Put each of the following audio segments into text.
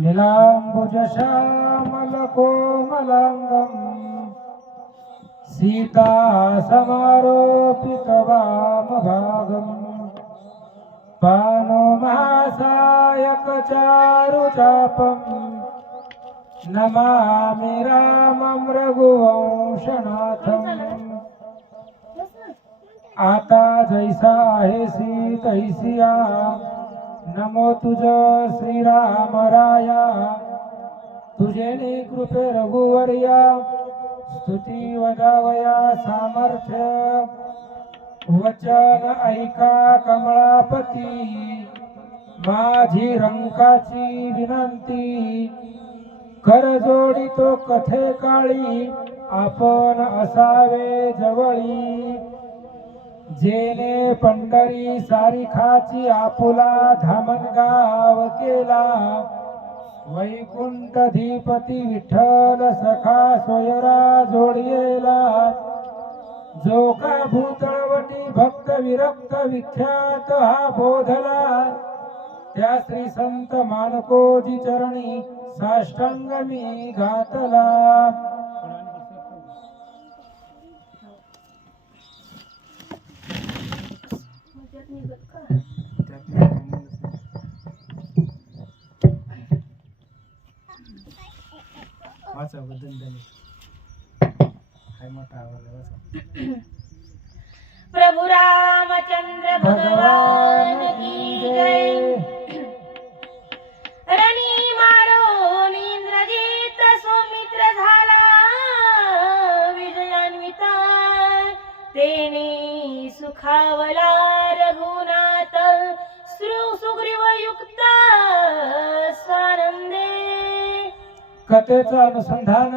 नीलाम्बुजश्यामलकोमलाङ्गम् सीता समारोपितवामभागम् पाणोमासायकचारुचापम् नमामि रामं रघुवंशनाथम् आता जैसा आहेसी तैसिया नमो तुझ श्रीराम राया तुझे कृपे रघुवर्या स्तुती वदावया सामर्थ्य वचन ऐका कमळापती माझी रंकाची विनंती कर जोडितो कथे काळी आपण असावे जवळी जेने पंढरी सारिखाची आपुला धामणगाव केला वैकुंठधिपती विठ्ठल सखा सोयरा जोडियेला जो का भूतळवटी भक्त विरक्त विख्यात हा बोधला त्या श्री संत मानकोजी चरणी साष्टांग मी घातला प्रभु रामचंद्र भगवान की जय। रणी मारून इंद्रजित सुमित्र झाला विजयान्विता तेने सुखावला रघुनाथ सुग्रीव युक्त स्वानंदे। कथेचं अनुसंधान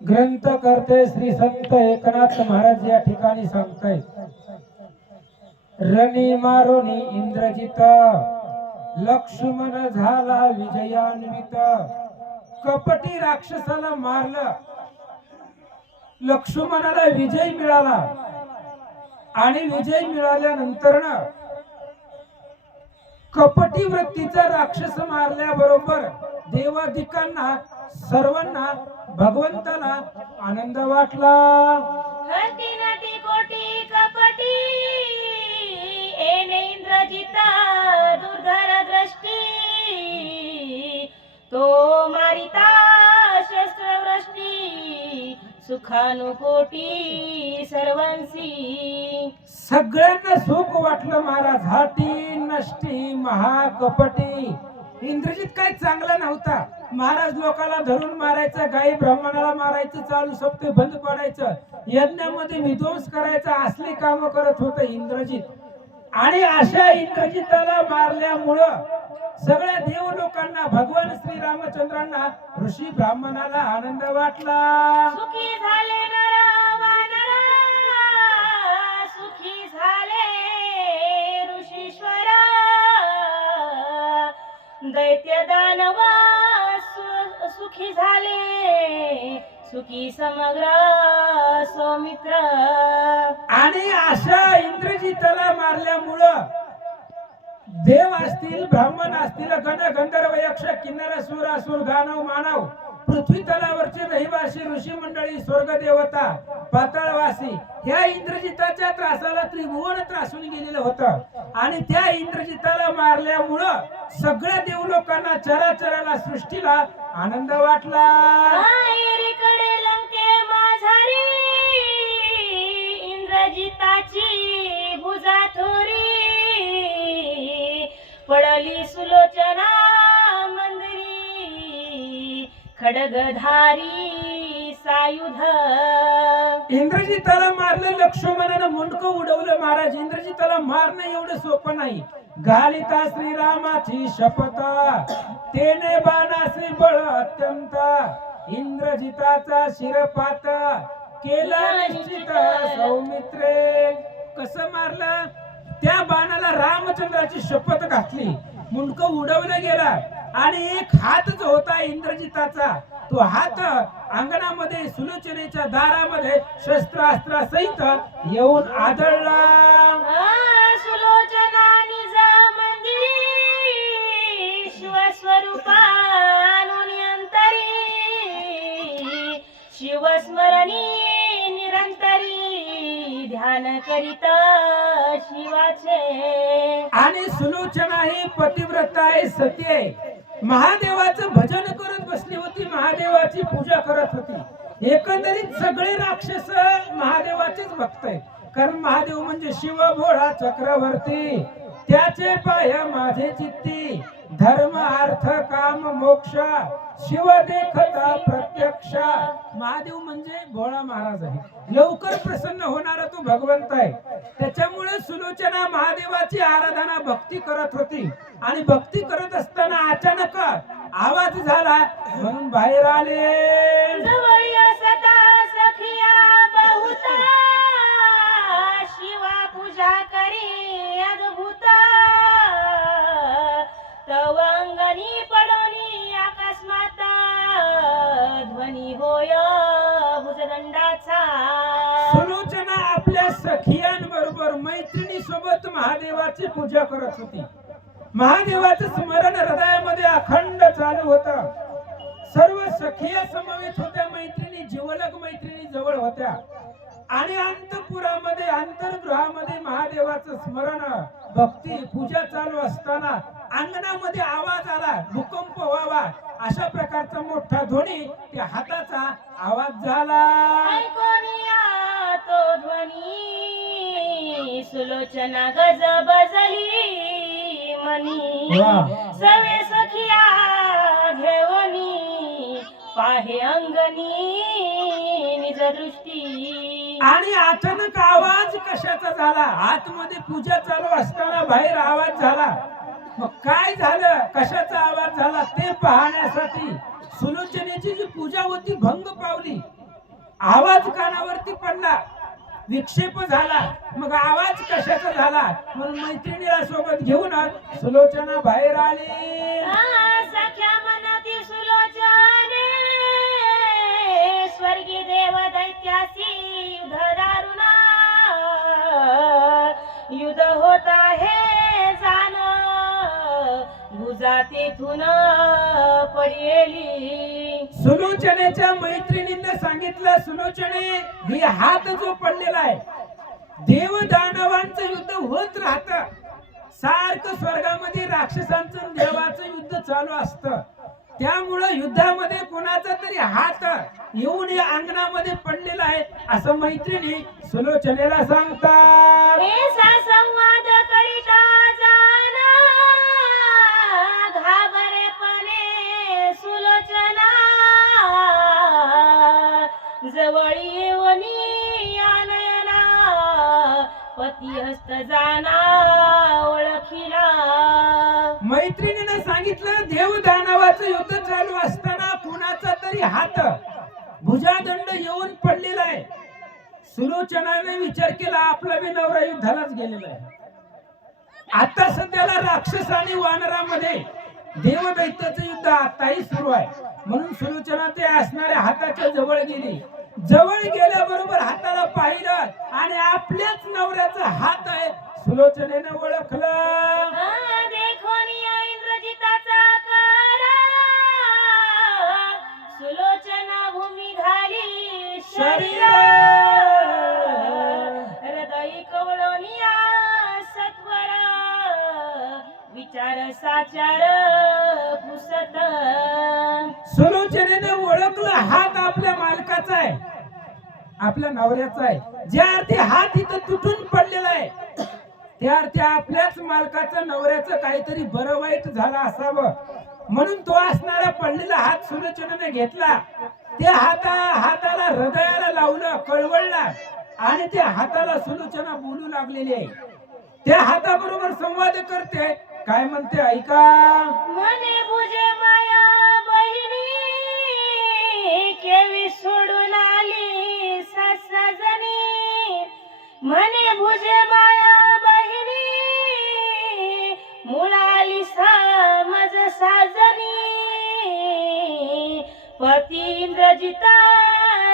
ग्रंथ करते श्री संत एकनाथ महाराज या ठिकाणी सांगतायत। रणी मारोनी इंद्रजित लक्ष्मण झाला विजयान्वित कपटी राक्षसाला मारलं लक्ष्मणाला विजय मिळाला आणि विजय मिळाल्यानंतर कपटी वृत्तीचा राक्षस मारल्याबरोबर देवादिकांना सर्वांना भगवंताला आनंद वाटला। हती नटी कोटी कपटी एने इंद्रजिता दुर्धर दृष्टी तो मारिता शस्त्रवृष्टी सुखानुकोटी सर्वांसी। सगळ्यांना सुख वाटलं महाराज हाती नष्टी महाकपटी इंद्रजित काही चांगला नव्हता महाराज लोकाला धरून मारायचं गाई ब्राह्मणाला मारायचं चालू सप्ते बंद पडायचं यज्ञामध्ये विध्वंस करायचा असली काम करत होतं इंद्रजित आणि अशा इंद्रजिताला मारल्यामुळं सगळ्या देव लोकांना भगवान श्री रामचंद्रांना ऋषी ब्राह्मणाला आनंद वाटला। सुखी झाले नर वानर सुखी झाले ऋषीश्वर दैत्य दानव सुखी झाले सुखी समग्र सौमित्र। आणि अशा इंद्रजिताला मारल्यामुळं देव असतील ब्राह्मण असतील गण गंधर्व यक्ष किन्नर सूर असुर दानव मानव पृथ्वी तलावरचे रहिवासी ऋषी मंडळी स्वर्ग देवता पाताळवासी ह्या इंद्रजिताच्या त्रासाला त्रिभुवन त्रासून गेलेलं होतं आणि त्या इंद्रजिताला मारल्यामुळं सगळ्या देवलोकांना चराचराला सृष्टीला आनंद वाटला। माहेरीकडे लंके माझारी इंद्रजिताची भुजा थोरी पडली सुलोचना मंदिरी खडगधारी सायुध। इंद्रजिताला मारलं लक्ष्मणानं मुंडकं उडवलं महाराज इंद्रजिताला मारणं एवढं सोपं नाही घालिता श्रीरामाची शपथ तेने बाणासी बळ अत्यंत इंद्रजिताचा शिरपात केला निश्चित सौमित्रे। कसं मारलं त्या बाणाला रामचंद्राची शपथ घातली मुंडकं उडवलं गेला आणि एक हात जो होता इंद्रजिताचा तो हात अंगणामध्ये सुलोचनेच्या दारामध्ये शस्त्रास्त्रासहित येऊन आदळला। सुलोचना निज मंदिरी स्वरूपानुनी अंतरी शिवस्मरणी निरंतरी ध्यान करीत शिवाचे. आणि सुलोचना ही पतिव्रता आहे, सती आहे. महादेवाचं भजन करत बसली होती, महादेवाची पूजा करत होती. एकंदरीत सगळे राक्षस महादेवाचेच भक्त आहेत, कारण महादेव म्हणजे शिव भोळा चक्रवर्ती. त्याचे पाय माझे चित्ती, धर्म अर्थ काम मोक्ष शिव देखता प्रत्यक्ष. महादेव म्हणजे भोळा महाराज आहे, लवकर प्रसन्न होणारा तो भगवंत आहे. त्याच्यामुळे सुलोचना महादेवाची आराधना भक्ती करत होती. आणि भक्ती करत असताना अचानक आवाज झाला, म्हणून बाहेर आले. जवळी असता सखिया बहुता शिवा पूजा करी अद्भुत. तव अंगणी पडोनी अकस्मात ध्वनी होय भुजदंडाचा. सुलोचना आपल्या सखियांबरोबर मैत्रिणी सोबत महादेवाची पूजा करत होती. महादेवाचं स्मरण हृदयामध्ये अखंड चालू होतं. सर्व सखिया समवेत होत्या, मैत्रिणी जिवलग मैत्रिणी जवळ होत्या. आणि अंतपुरामध्ये अंतर्गृहामध्ये महादेवाचं स्मरण भक्ती पूजा चालू असताना अंगणामध्ये आवाज आला, भूकंप व्हावा अशा प्रकारचा मोठा ध्वनी, त्या हाताचा आवाज झाला. ऐकोनिया तो ध्वनी सुलोचना गज बजली मनी. सवे सखिया घेवनी पाहे अंगणी निज दृष्टी. आणि अचानक आवाज कशाचा झाला? आतमध्ये पूजा चालू असताना बाहेर आवाज झाला. मग काय झालं, कशाचा आवाज झाला ते पाहण्यासाठी सुलोचनेची जी पूजा होती भंग पावली. आवाज कानावरती पडला, विक्षेप झाला. मग आवाज कशाचा झाला म्हणून मैत्रिणीला सोबत घेऊन सुलोचना बाहेर आली. सख्या मनाती सुलोचने स्वर्गी देव दैत्यासी युद्ध दारुणा. युद्ध होत आहे जाण भुजा तेथून पडलेली. सुलोचनेच्या मैत्रिणींना सांगितलं, सुलोचने ही हात जो पडलेला आहे, देव दानवांचं युद्ध होत राहत. सारखं स्वर्गामध्ये राक्षसांचं आणि देवाचं युद्ध चालू असतं. त्यामुळं युद्धामध्ये कोणाचा तरी हात येऊन या अंगणामध्ये पडलेला आहे असं मैत्रिणी सुलोचनेला सांगतात. संवाद करिता जाना घाबरेपणे सुलोचना. जवळी येवनी नयना पती हस्त जाना ओळखीला. मैत्रिणीने सांगितलं, देव दानवाचं युद्ध चालू असताना कुणाचा तरी हात भुजादंड येऊन पडलेला आहे. सुलोचनाने विचार केला, आपला बी नवरा युद्धालाच गेलेला आहे. आता सध्याला राक्षस आणि वानरामध्ये देवदैत्याचं युद्ध आताही सुरू आहे. म्हणून सुलोचना ते असणाऱ्या हाताच्या जवळ गेली. जवळ गेल्याबरोबर हाताला पाहिलं आणि आपल्याच नवऱ्याचा हात आहे. सुलोचनेने ओळखलं. देखोनिया इंद्रजिताचा करा सुलोचना भूमी घाली शरीर. हृदय कवळोनिया सत्वर विचार साचार पुसत. सुलोचनेने ओळखलं, हात आपल्या मालकाचा आहे, आपल्या नवऱ्याचा आहे. ज्या अर्थी हात इथं तुटून पडलेला आहे त्या अर्थी आपल्याच मालकाचं नवऱ्याचं काहीतरी बरं वाईट झालं असावं. म्हणून तो असणारा पडलेला हात सुलोचनेने घेतला. त्या हाताला हृदयाला लावलं, कळवळला आणि त्या हाताला सुलोचना बोलू लागलेली आहे. त्या हाताबरोबर संवाद करते. काय म्हणते ऐका. मने भुजे माया बहिणी केवी सोडून आली सजनी. मने भुजे माया बहिणी मुळाली समज साजनी. पती इंद्रजिता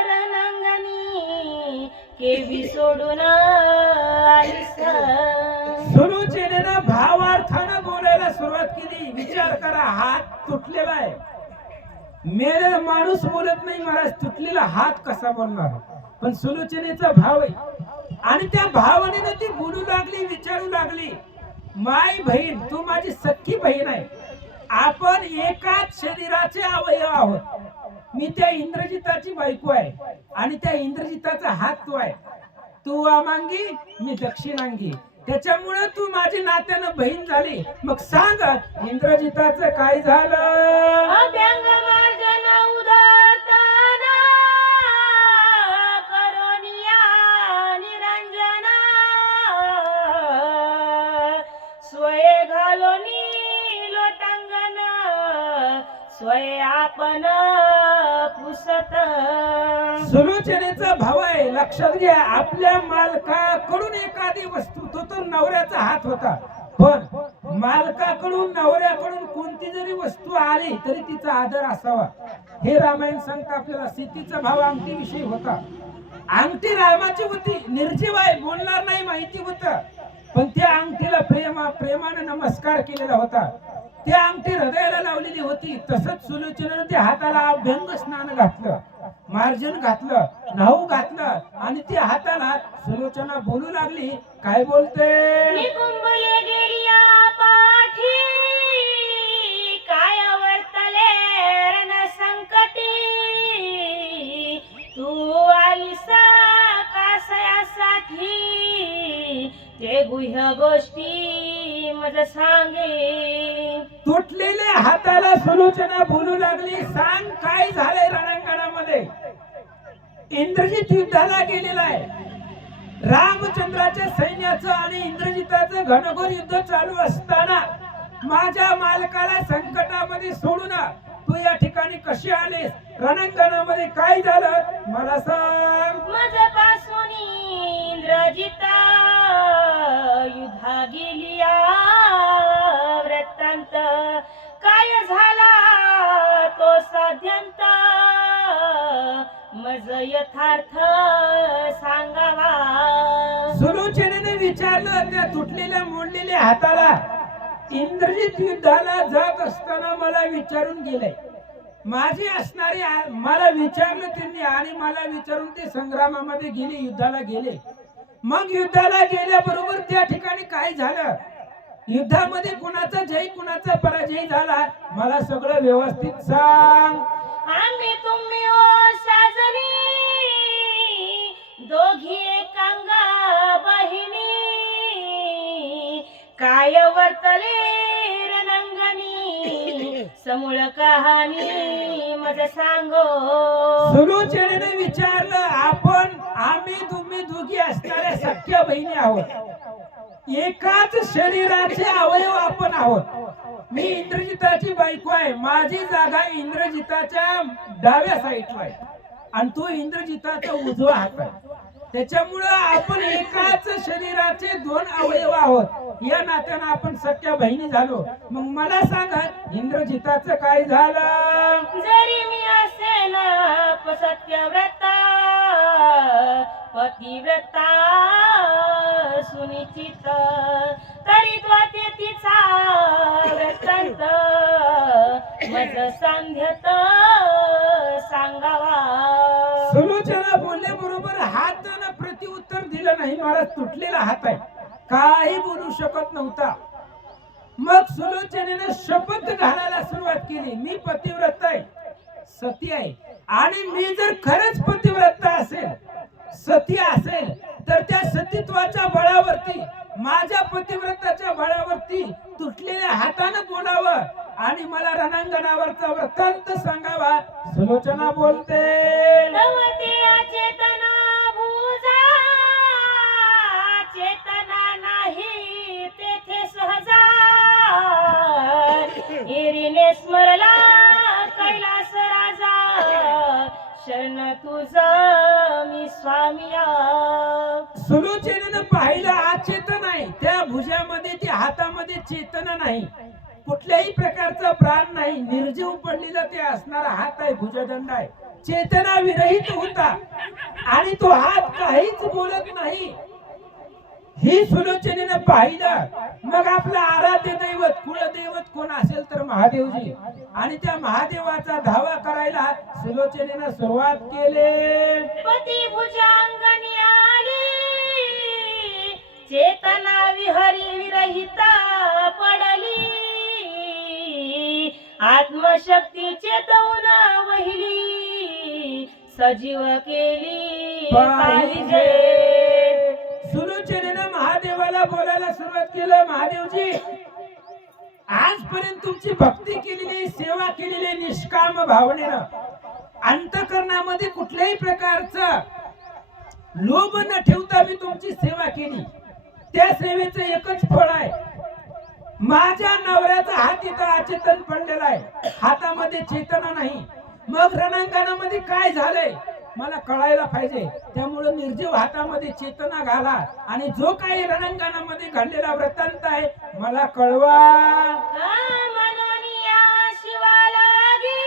रणंगणी केवी सोडून आली. सुलोचनेनं भावार्थानं बोलायला सुरुवात केली. विचार विचार करा, हात तुटलेला आहे. मेलेला माणूस बोलत नाही महाराज, तुटलेला हात कसा बोलणार. पण सुलोचनेचा भाव आहे आणि त्या भावनेनं ती बोलू लागली, विचारू लागली, माय बहीण तू माझी सख्खी बहीण आहे, आपण एकाच शरीराचे अवयव आहोत. मी त्या इंद्रजिताची बायको आहे आणि त्या इंद्रजिताचा हात तू आहे. तू वामांगी, मी दक्षिणांगी, त्याच्यामुळे तू माझी नात्यानं बहीण झाली. मग सांग इंद्रजिताचं काय झालं. अभ्यंग मार्जन उदाताना करोनिया निरंजना स्वये घालोनी लोटांगण स्वये आपण पुसत. सुलोचनेचा भाव आहे, लक्षात घ्या. आपल्या मालकाकडून एखादी वस्तू, तो तर नवऱ्याचा हात होता, पण मालकाकडून नवऱ्याकडून कोणती जरी वस्तू आली तरी तिचा आदर असावा. हे रामायण सांगतं आपल्याला. सीतेचा भाव अंगठी विषयी होता. अंगठी रामाची होती, निर्जीव आहे, बोलणार नाही माहिती होत, पण त्या अंगठीला प्रेमाने नमस्कार केलेला होता. त्या अंगठी हृदयाला लावलेली होती. तसंच सुलोचनेनं त्या हाताला अभ्यंग स्नान घातलं, मार्जन घातलं, न्हाऊ घातलं आणि त्या हाताला सुलोचना बोलू लागली. काय बोलते. निकुंभले गेलिया पाठी काय वर्तले रण संकटी तू आलीसा कासयासाठी ते गुह्य गोष्टी मज सांगे. तुटलेल्या हाताला सुलोचना बोलू लागली, सांग काय झालंय रणांगणामध्ये. इंद्रजित युद्धाला गेलेला आहे. रामचंद्राच्या सैन्याचं आणि इंद्रजिताचं घनघोर युद्ध चालू असताना माझ्या मालकाला संकटामध्ये सोडून तू या ठिकाणी कशी आलीस, रणांगणामध्ये काय झालं मला सांग. मज पासून इंद्रजिता युद्धा गेलिया वृत्तांत काय झाला तो साध्यंत मज यथार्थ सांगावा. सुलोचनेने विचारलं त्या तुटलेल्या मोडलेल्या हाताला. इंद्रजित युद्धाला जात असताना मला विचारून गेले, माझे असणारे मला विचारलं त्यांनी आणि मला विचारून ते संग्रामामध्ये गेले, युद्धाला गेले. मग युद्धाला गेल्याबरोबर त्या ठिकाणी काय झालं, युद्धामध्ये कुणाचा जय कुणाचा पराजय झाला, मला सगळं व्यवस्थित सांग. आम्ही तुम्ही ओ साजनी दोघी एकांगा बहिणी काय वर्तले रणंगणी समूळ कहाणी मज सांगो. सुलोचनेने विचारलं, आम्ही तुम्ही दोघी असणाऱ्या सख्या बहिणी आहोत, एकाच शरीराचे अवयव आपण आहोत. मी इंद्रजिताची बायको आहे, माझी जागा इंद्रजिताच्या डाव्या साईडला आहे आणि तो इंद्रजिताचा उजवा हात आहे. त्याच्यामुळं आपण एकाच शरीराचे दोन अवयव आहोत. या नात्यानं आपण सख्या बहिणी झालो. मग मला सांगा इंद्रजिताचं काय झालं. जरी मी असेन सत्यव्रता पतिव्रता सुनिश्चित तरी त्वाते तिचा वृत्तांत मज सांध्यत सांगावा. सुलोचना बोलल्या बरोबर हातानं प्रत्युत्तर दिलं नाही. महाराज तुटलेला हात आहे, काही बोलू शकत नव्हता. मग सुलोचनेने शपथ घालायला सुरुवात केली, मी पतिव्रता आहे, सती आहे आणि मी जर खरंच पतिव्रता असेल, सती असेल तर त्या सतीत्वाच्या बळावरती, माझ्या पतिव्रताच्या बळावरती तुटलेल्या हातानं बोलावं आणि मला रणांगणावरचा वृत्तांत सांगावा. सुलोचना बोलते, नवते अचेतना भुजा चेतना नाही तेथे सहजा एरीने स्मरला कैलास राजा शरण तुझ मी स्वामिया. सुलोचनेनं पाहिलं अचेतन आहे, त्या भुजामध्ये त्या हातामध्ये चेतना नाही, कुठल्याही प्रकारचा प्राण नाही, निर्जीव पडलेला ते असणारा हात आहे, भुजदंड आहे, चेतना विरहित होता आणि तो हात काहीच बोलत नाही. ही सुलोचनेनं पाहिलं. मग आपलं आराध्य दैवत कुलदैवत कोण असेल तर महादेवजी, आणि त्या महादेवाचा धावा करायला सुलोचनेनं सुरुवात केली. पती भुजांगणी आली, चेतना विहरी विरहिता पडली, आत्मशक्ती चेतवून वहिली, सजीव केली पाहिजे. सुलोचनेनं महादेवाला बोलायला सुरुवात केलं. महादेवजी, आजपर्यंत तुमची भक्ती केलेली, सेवा केलेली निष्काम भावनेनं, अंतःकरणामध्ये कुठल्याही प्रकारचं लोभ न ठेवता मी तुमची सेवा केली. त्या सेवेचं एकच फळ आहे, माझ्या नवऱ्याचा हात इथं अचेतन पडलेला आहे, हातामध्ये चेतना नाही. मग रणांगणामध्ये काय झालंय मला कळायला पाहिजे. त्यामुळे निर्जीव हातामध्ये चेतना घाला, आणि जो काही रणांगणामध्ये घडलेला वृत्तांत आहे मला कळवा. मनोनिया शिवालागी,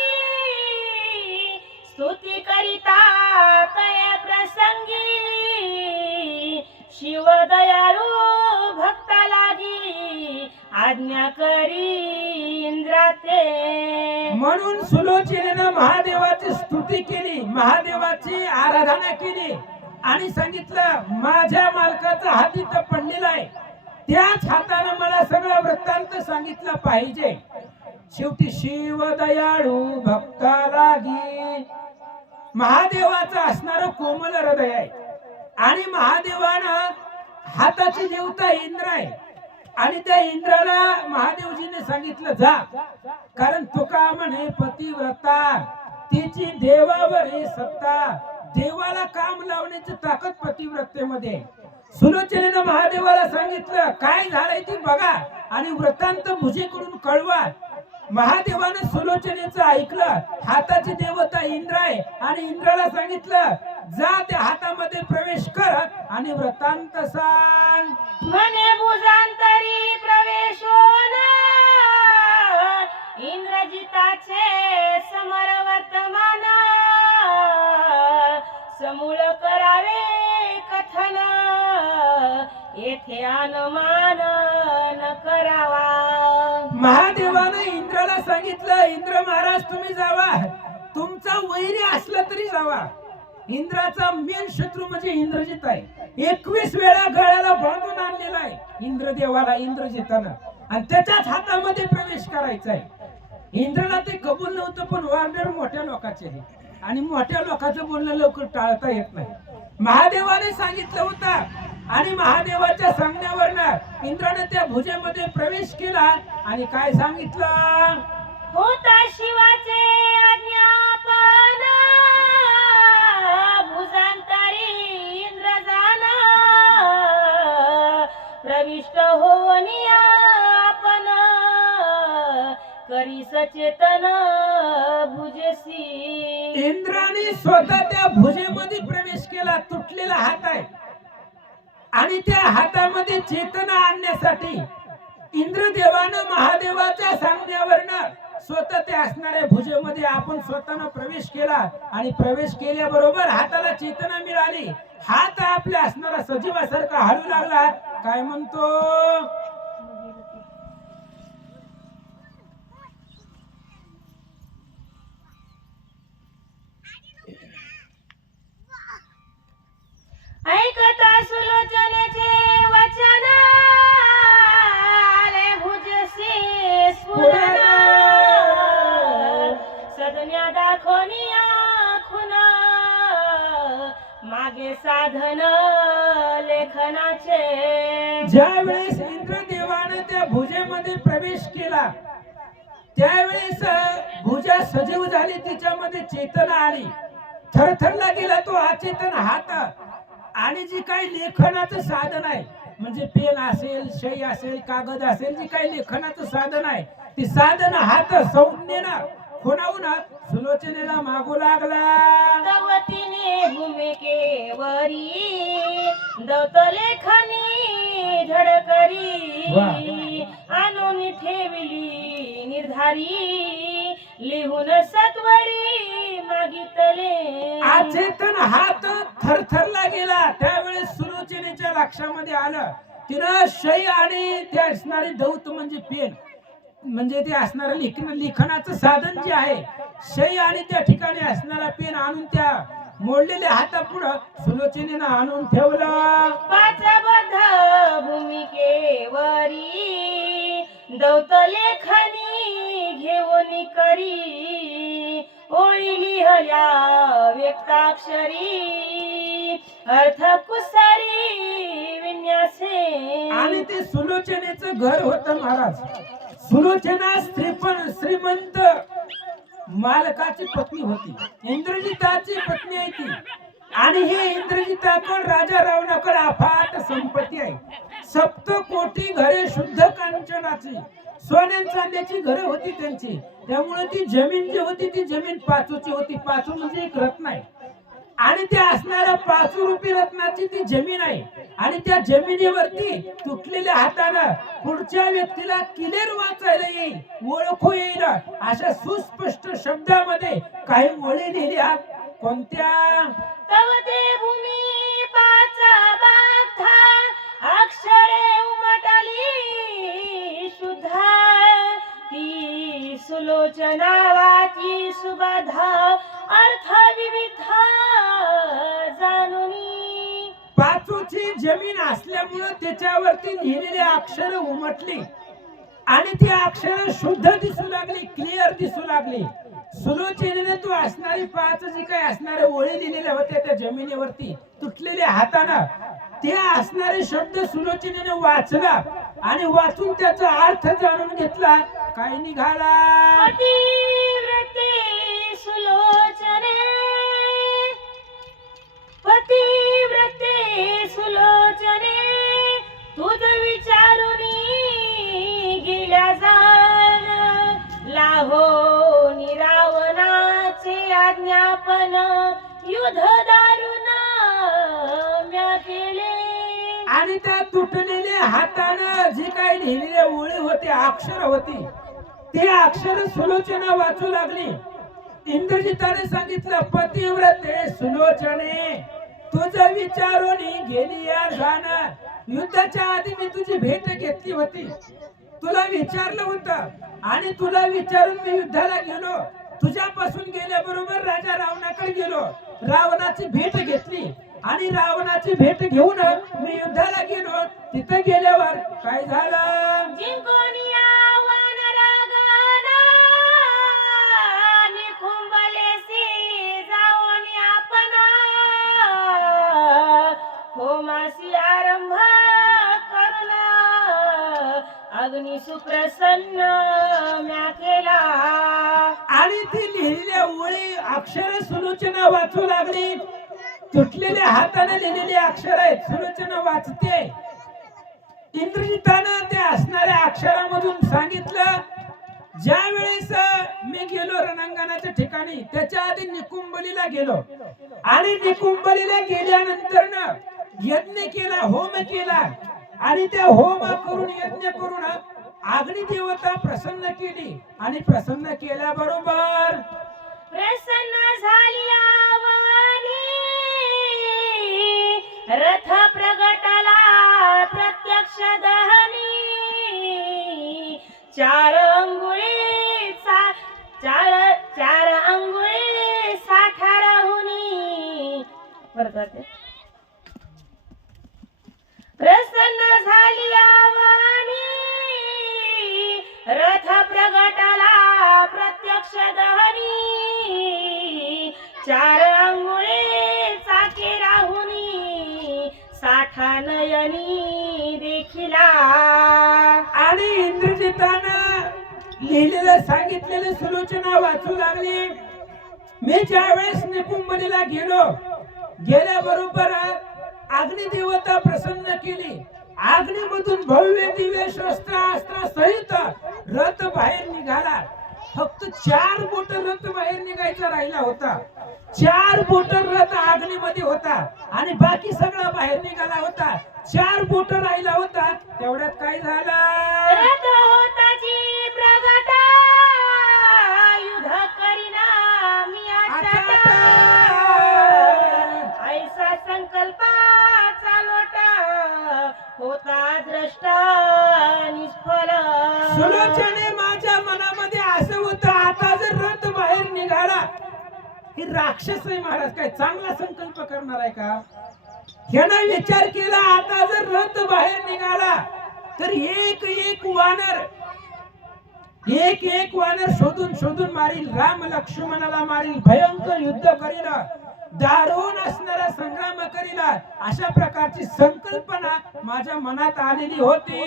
स्तुती करिता कया प्रसंगी, शिव दयाळू भक्ता लागी, आज्ञा करी इंद्राते. म्हणून सुलोचनेनं महादेवाची स्तुती केली, महादेवाची आराधना केली, आणि सांगितलं माझ्या मालकाचा हात इथं पडलेला आहे, त्याच हाताने मला सगळं वृत्तांत सांगितलं पाहिजे. शेवटी शिव दयाळू भक्ता लागी. महादेवाचं असणारं कोमल हृदय आहे, आणि महादेवानं हाताची देवता इंद्र आहे, आणि त्या इंद्राला महादेवजीने सांगितलं जा, कारण तुका म्हणे पतिव्रता, तिची देवावरी सत्ता. देवाला काम लावण्याची ताकद पतिव्रतेमध्ये. सुलोचनेनं महादेवाला सांगितलं काय झालंय ते बघा, आणि वृत्तांत भुजेकडून कळवा. महादेवानं सुलोचनेचं ऐकलं. हाताची देवता इंद्र आहे, आणि इंद्राला सांगितलं जा त्या हातामध्ये प्रवेश कर आणि वृत्तांत सांग. म्हणे भुजांतरी प्रवेश होना, इंद्रजिताचे समर वर्तमान, समूळ करावे कथन, येथे अनुमान न करावा. महादेवानं इंद्राला सांगितलं इंद्र महाराज तुम्ही जावा, तुमचा वैरी असला तरी जावा. इंद्राचा मेन शत्रू म्हणजे इंद्रजित आहे. 21 वेळा गळ्याला बांधून आणलेला आहे इंद्रदेवाला इंद्रजितानं, आणि त्याच्याच हातामध्ये प्रवेश करायचा आहे. इंद्राला ते कबूल नव्हतं, पण ऑर्डर मोठ्या लोकांचे आहे, आणि मोठ्या लोकांचं बोलणं लवकर टाळता येत नाही. महादेवाने सांगितलं होतं, आणि महादेवाच्या सांगण्यावरनं इंद्राने त्या भुजेमध्ये प्रवेश केला, आणि काय सांगितलं होता शिवाचे आज्ञापन, भुजांतरी इंद्र जाना, प्रविष्ट होनिया आपण, करी सचेतन भुजसी. इंद्राने स्वतः त्या भुजेमध्ये प्रवेश केला. तुटलेला हात आहे, आणि त्या हातामध्ये चेतना आणण्यासाठी इंद्रदेवानं महादेवाच्या सांगण्यावरनं स्वतः ते असणाऱ्या भुजेमध्ये आपण स्वतःनं प्रवेश केला, आणि प्रवेश केल्याबरोबर हाताला चेतना मिळाली. हात आपल्या असणारा सजीवासारखा हलू लागला. काय म्हणतो ऐकता सुलोचनेचे वचन, आले भुजसी स्फुरण, सदन्या दाखवनिया खुन, मागे साधन लेखनाचे. ज्या वेळेस इंद्रदेवानं त्या भुजेमध्ये प्रवेश केला, त्यावेळेस भुजा सजीव झाली, तिच्यामध्ये चेतना आली. थरथरला गेला तो अचेतन हात, आणि जी काही लेखनाचं साधन आहे म्हणजे पेन असेल, शई असेल, कागद असेल, जी काही लेखनाचं साधन आहे ती साधन हात संज्ञेनं खुणावून सुलोचनेला मागू लागला. दवतीने भूमिकेवरी दौत लेखनी झडकरी, आणून ठेवली निर्धारी, लिहून सत्वरी मागितले. अचेतन हात थरथरला गेला. त्यावेळेस सुलोचनेच्या तिच्या लक्षामध्ये आलं. तिनं शय आणि ते असणारी दौत म्हणजे पेन म्हणजे ते असणारं लिखाणाचं साधन जे आहे, शय आणि त्या ठिकाणी असणारा पेन आणून त्या मोडलेल्या हातापुढं सुलोचनेनं आणून ठेवलं. पाचबद्ध भूमिकेवरी दौत लेखनी घेऊन करी ओळी लिहल्या व्यक्ताक्षरी अर्थ कुसरी विन्यासे. आणि ते सुलोचनेचं घर होतं महाराज. सुलोचना श्रीमंत मालकाची पत्नी होती, इंद्रजिताची पत्नी आहे ती. आणि हे इंद्रजिताकडे राजा रावणाकडे अफाट संपत्ती आहे. 7 कोटी घरे शुद्ध कांचनाची सोन्या चांद्याची घरे होती त्यांची. त्यामुळे ती जमीन जी होती ती जमीन पाचूची होती. पाचू म्हणजे एक रत्न आहे आणि त्या असणाऱ्या 5 रुपये रत्नाची ती जमीन आहे. आणि त्या जमिनीवरती तुटलेल्या हातानं पुढच्या व्यक्तीला क्लिअर वाचायला येईल, ओळखू येईल अशा सुस्पष्ट शब्दामध्ये काही ओळी लिहिल्या. कोणत्या? तव ते भूमी पाचबद्ध अक्षरे उमटली शुद्धा ती सुलोचना वाची सुबधा अर्थ विविध जाणुनी. पाचूची जमीन असल्यामुळे त्याच्यावरती लिहिलेले अक्षर उमटली आणि ती अक्षर शुद्ध दिसू लागली, क्लिअर दिसू लागली. सुलोचनेने तू असणारी 5 जी काही असणारे ओळी लिहिलेल्या होत्या त्या जमिनीवरती तुटलेल्या हातानं ते असणारे शब्द सुलोचनेने वाचला आणि वाचून त्याचा अर्थ जाणून घेतला. काय निघाला? पतिव्रते सुलोचने पतिव्रते सुलोचने तुझ विचारुनी गेल्या जाण लाहो निरावनाचे आज्ञापन युद्ध दारुण म्या केले. आणि त्या तुटलेल्या हातानं जी काही लिहिलेल्या ओळी होते अक्षर होती ते अक्षर सुलोचना वाचू लागली. इंद्रजिताने सांगितलं, पतिव्रते सुलोचने तुझं विचारून गेली या जाणं. युद्धाच्या आधी मी तुझी भेट घेतली होती, तुला विचारलं होतं आणि तुला विचारून मी युद्धाला गेलो. तुझ्यापासून गेल्याबरोबर राजा रावणाकडे गेलो, रावणाची भेट घेतली आणि रावणाची भेट घेऊन मी युद्धाला गेलो. तिथे गेल्यावर काय झालं? जिंकोनिया वानरागणा निखुंबलेसी जाऊन आपण होमासी आरंभ करून अग्नी सुप्रसन्न म्या केला. आणि ती लिहिलेल्या ओळी अक्षर सुलोचना वाचू लागली. तुटलेल्या हाताने लिहिलेले अक्षर आहेत, सुलोचना वाचते. इंद्रजितानं ते असणाऱ्या अक्षरामधून सांगितलं, ज्या वेळेस मी गेलो रणांगणाच्या ठिकाणी त्याच्या आधी निकुंबलीला गेलो आणि निकुंबलीला गेल्यानंतर यज्ञ केला, होम केला आणि त्या होम करून यज्ञ करून अग्नी देवता प्रसन्न केली आणि प्रसन्न केल्याबरोबर प्रसन्न झाली आवनी रथ प्रगटला प्रत्यक्ष दहनी 4 अंगुळी 4 अंगुळी 60 राहुनी. प्रसन्न झाली आवनी रथ प्रगटला प्रत्यक्ष दहनी 4 अंगुळे चाके राहुनी 60 नयनी देखिला. आणि इंद्रजितानं लिहिलेलं सांगितलेलं सुलोचना वाचू लागली. मी ज्या वेळेस निकुंबलीला गेल्याबरोबर अग्निदेवता प्रसन्न केली. अग्नीमधून भव्य दिव्य शस्त्र अस्त्र सहित रथ बाहेर निघाला. फक्त 4 बोट रथ बाहेर निघायचा राहिला होता. 4 बोट रथ अग्नीमध्ये होता आणि बाकी सगळा बाहेर निघाला होता. 4 बोट राहिला होता. तेवढ्यात काय झालं? रथ होताची प्रगटा युद्ध करीना मी आचाटा ऐसा संकल्पाचा लोटा होता द्रष्टा निष्फल. सुलोचने माझ्या मनामध्ये असं होतं, आता जर रथ बाहेर निघाला, ही राक्षस आहे महाराज, काय चांगला संकल्प करणार आहे का? ह्यानं विचार केला, आता जर रथ बाहेर निघाला तर एक एक वानर शोधून शोधून मारील, राम लक्ष्मणाला मारील, भयंकर युद्ध करील, दारुण असणारा संग्राम करील, अशा प्रकारची संकल्पना माझ्या मनात आलेली होती.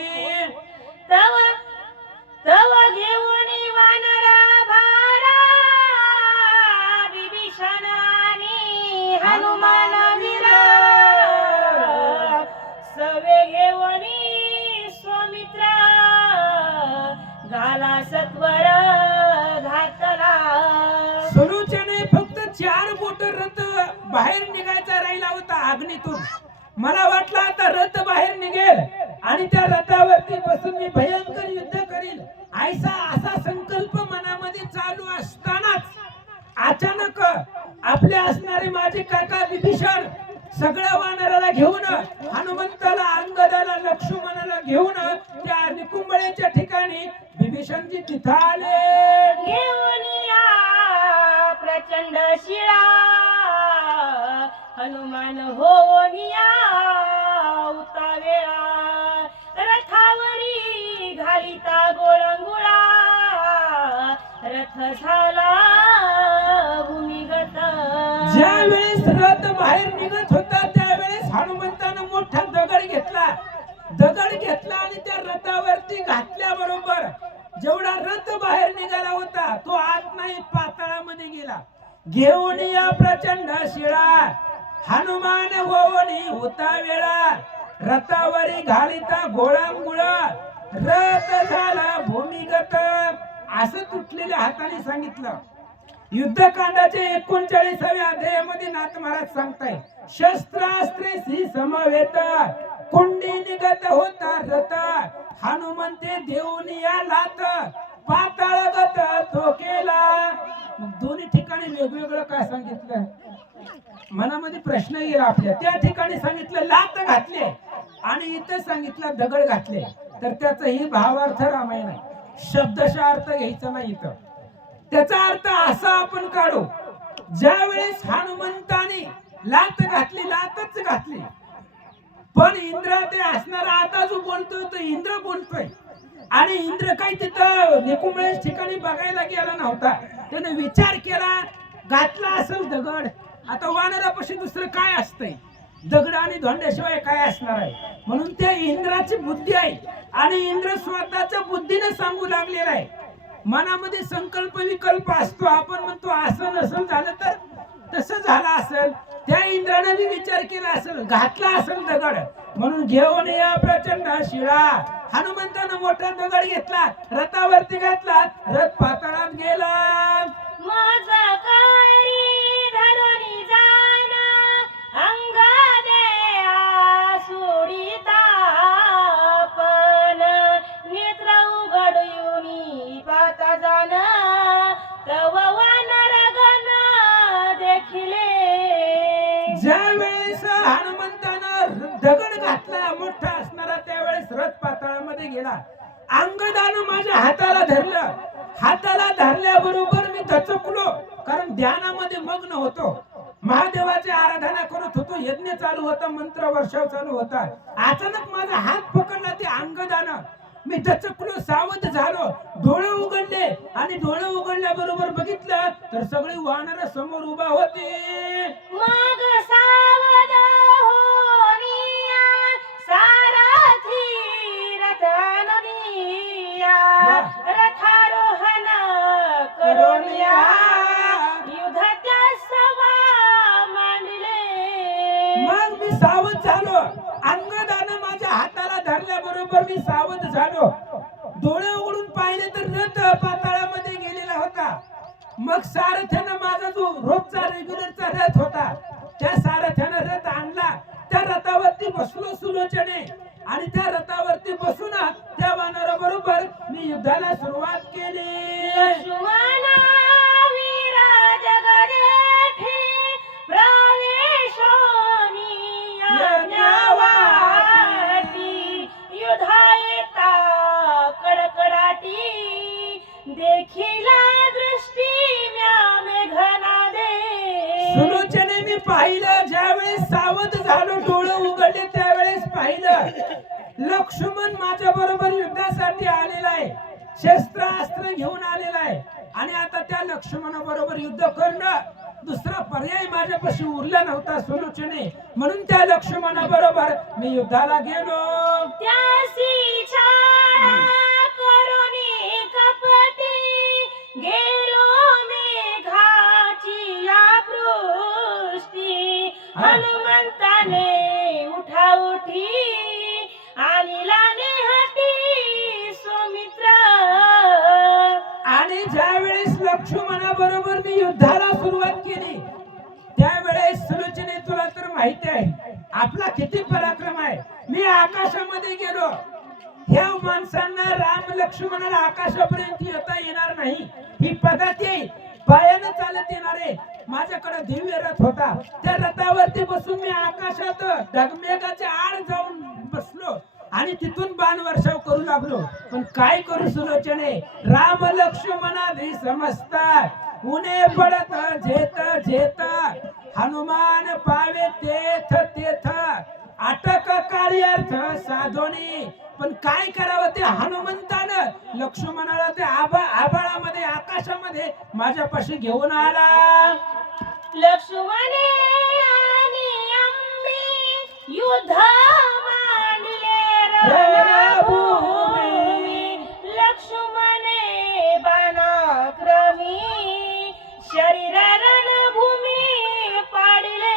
तव तव घेऊन वानरा भारा विभीषण आणि हनुमान वीरा. सवे घेऊन स्वामित्र घाला सत्वर घातला. सुलोचने फक्त 4 बोट रथ बाहेर निघायचा राहिला होता अग्नीतून. मला वाटलं आता रथ बाहेर निघेल आणि त्या रथावरती बसून मी भयंकर युद्ध करील, असा संकल्प मनामध्ये चालू असतानाच अचानक आपले असणारे माझे काका विभीषण सगळ्या वानराला घेऊन, हनुमंताला, अंगदाला, लक्ष्मणाला घेऊन त्या निकुंभळेच्या ठिकाणी विभीषणजी तिथं आले. घेऊन या प्रचंड शिळा हनुमान होऊन या उतावेळा. रथावरी घालिता गोळंगुळा रथ झाला भूमिगत. ज्या वेळेस रथ बाहेर निघत होता त्यावेळेस हनुमंतानं मोठा दगड घेतला आणि त्या रथावरती घातल्याबरोबर जेवढा रथ बाहेर निघाला होता तो आत नाही पाताळामध्ये गेला. घेऊन या प्रचंड शिळा हनुमान होऊनी होता वेळा, रथावरी घालिता गोळांगुळ रथ झाला भूमिगत, असं तुटलेल्या हाताने सांगितलं. युद्धकांडाचे 39व्या अध्यायामध्ये नाथ महाराज सांगताय, शस्त्रास्त्रे समवेत कुंडी निगत होता रथ, हनुमंते देऊन या लात पाताळगत तो केला. दोन्ही ठिकाणी वेगवेगळं काय सांगितलं? मनामध्ये प्रश्न येईल आपल्या. त्या ठिकाणी सांगितलं लात घातले आणि इथं सांगितलं दगड घातले, तर त्याचा ही भावार्थ रामायण आहे, शब्दशः अर्थ घ्यायचा नाही इथं. त्याचा अर्थ असा आपण काढू, ज्या वेळेस हनुमंताने लात घातली, लातच घातली, पण इंद्र ते असणारा आता जो बोलतोय तो इंद्र बोलतोय, आणि इंद्र काही तिथं निकुंभळेच्या ठिकाणी बघायला गेला नव्हता. त्याने विचार केला, घातला असेल दगड, आता वानरापाशी दुसरं काय असतंय, दगड आणि धोंड्याशिवाय काय असणार आहे, म्हणून त्या इंद्राची बुद्धी आहे आणि इंद्र स्वतःच्या बुद्धीने सांगू लागलेला आहे. मनामध्ये संकल्प विकल्प असतो, आपण म्हणतो असं नसेल झालं तर तसं झालं असेल, त्या इंद्राने बी विचार केला असेल, घातला असेल दगड, म्हणून घेऊन या प्रचंड शिळा. हनुमंतानं मोठा दगड घेतला, रथावरती घातला, रथ पाताळात गेला. माझा कारी धरुनी जाण अंगादे सोडिता, पण नेत्र उघडून पाता जाण तव वानरगण देखिले. ज्या वेळेस हनुमंतानं दगड घातला मोठा असणारा, त्यावेळेस रथ पाताळामध्ये गेला. अंगदानं माझ्या हाताला धरलं, हाताला धरल्याबरोबर मी दचकलो, कारण ध्यानामध्ये मग्न होतो, महादेवाची आराधना करत होतो, यज्ञ चालू होता, मंत्र वर्षाव चालू होता. अचानक माझा हात पकडला ते अंगदानं, मी दचकलो, सावध झालो, डोळे उघडले आणि डोळे उघडल्याबरोबर बघितलं तर सगळी वानर समोर उभा होती. मग सावध होनिया सारथी रथानुनिया, रथारोहण करोनिया युद्धाच्या सभा मांडले. मग मी सावध झालो, अंगदानं माझ्या हाताला धरल्याबरोबर मी सावध झालो, डोळे उघडून पाहिले तर रथ पाताळामध्ये गेलेला होता. मग सारथ्यानं माझा जो रोजचा रेग्युलरचा रथ होता त्या सारथ्यानं रथ आणला, त्या रथावरती बसलो सुलोचने, आणि त्या रथावरती बसून त्या वानराबरोबर मी युद्धाला सुरुवात केली. लक्ष्मणा वीरा जगदेठी प्रवेशोनी यज्ञवाटी, सुलोचने मी पाहिलं, ज्यावेळेस सावध झालो, डोळे उघडले त्यावेळेस पाहिलं लक्ष्मण माझ्या बरोबर युद्धासाठी आलेला आहे, शस्त्र अस्त्र घेऊन आलेला आहे. आणि आता त्या लक्ष्मणा बरोबर युद्ध करणं दुसरा पर्याय माझ्यापाशी उरला नव्हता सुलोचने. म्हणून त्या लक्ष्मणा बरोबर मी युद्धाला गेलो. त्यासी छाया करुणी कपटी गेलो मेघाची या पृष्टी. हनुमंताने उठाउठी आलिला नेहती सुमित्र. आणि ज्यावेळेस लक्ष्मणा बरोबर मी युद्धाला सुरुवात केली त्यावेळेस सुलोचने तुला तर माहिती आहे आपला किती पराक्रम आहे. मी आकाशामध्ये गेलो, ह्या माणसांना राम लक्ष्मणाला आकाशापर्यंत येता येणार नाही, ही पद्धती पायानं चालत येणार आहे. माझ्याकडे दिव्य रथ होता, त्या रथावरती बसून मी आकाशात ढगमेघाच्या आड जाऊन बसलो आणि तिथून बाण वर्षाव करू लागलो. पण काय करू सुलोचने, राम लक्ष्मणादी समजतात उन्हे पडत झेत झेत. हनुमान पावे तेथ तेथ अटक कार्यार्थ साधोनी. पण काय करावं, ते हनुमंतानं लक्ष्मणाला ते आभाळामध्ये आकाशामध्ये माझ्यापाशी घेऊन आला. लक्ष्मणे आणि आम्ही युद्ध मांडले रणभूमी. लक्ष्मणे बाणाक्रमी शरीर रणभूमी पाडले.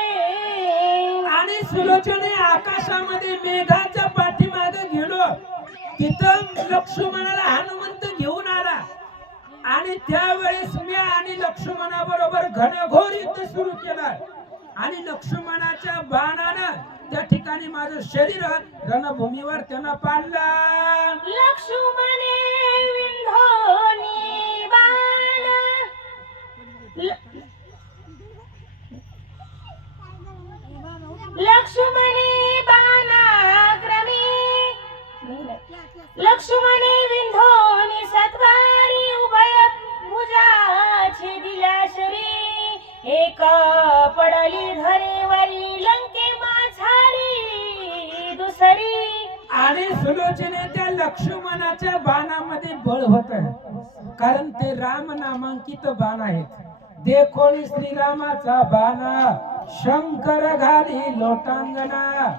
आणि सुलोचने आकाशामध्ये मेघाच्या पाठीमागे गेलो, तिथं लक्ष्मणाला हनुमंत घेऊन आला. आणि त्यावेळेस मी आणि लक्ष्मणा बरोबर घनघोर युद्ध सुरू केलं. आणि लक्ष्मणाच्या बाणानं त्या ठिकाणी माझं शरीर रणभूमीवर त्यानं पाडलं. लक्ष्मणे विंधोनी बाण लक्ष्मणे बाणाक्रमी. लक्ष्मणे विंधोनी सत्वारी उभय भुजा छेदिल्या शरी. एक पडली धरेवरी लंके माझारी दुसरी. आणि सुलोचने त्या लक्ष्मणाच्या बाणामध्ये बळ होत, कारण ते राम नामांकित बाण आहेत. देखोनी श्रीरामाचा बाणा शंकर घाली लोटांगणा.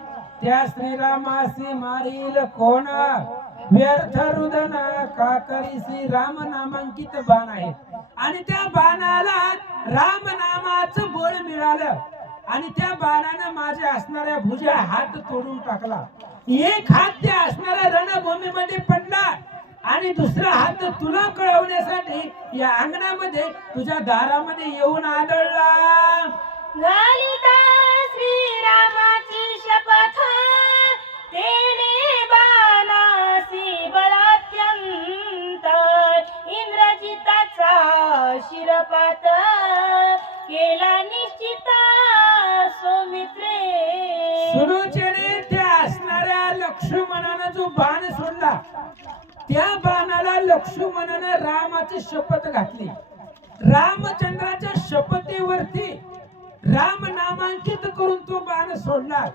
त्या श्रीरामासी मारील कोण व्यर्थ रुदन का करीसी. राम नामांकित बाण आहेत आणि त्या बाणाला राम नामाचं बळ मिळालं. आणि त्या बाणानं माझ्या असणाऱ्या भुजा हात तोडून टाकला. एक हात त्या असणाऱ्या रणभूमीमध्ये पडला आणि दुसरा हात तुला कळवण्यासाठी या अंगणामध्ये तुझ्या दारामध्ये येऊन आदळला. घालिता श्रीरामाची शपथ तेने बाणासी बळात्यंत. इंद्रजिताचा शिरपात केला निश्चित सौमित्रे. सुलोचने त्या असणाऱ्या लक्ष्मणानं जो बाण सोडला त्या बाणाला लक्ष्मणानं रामाची शपथ घातली. रामचंद्राच्या शपथेवरती राम नामांकित करून तो बाण सोडला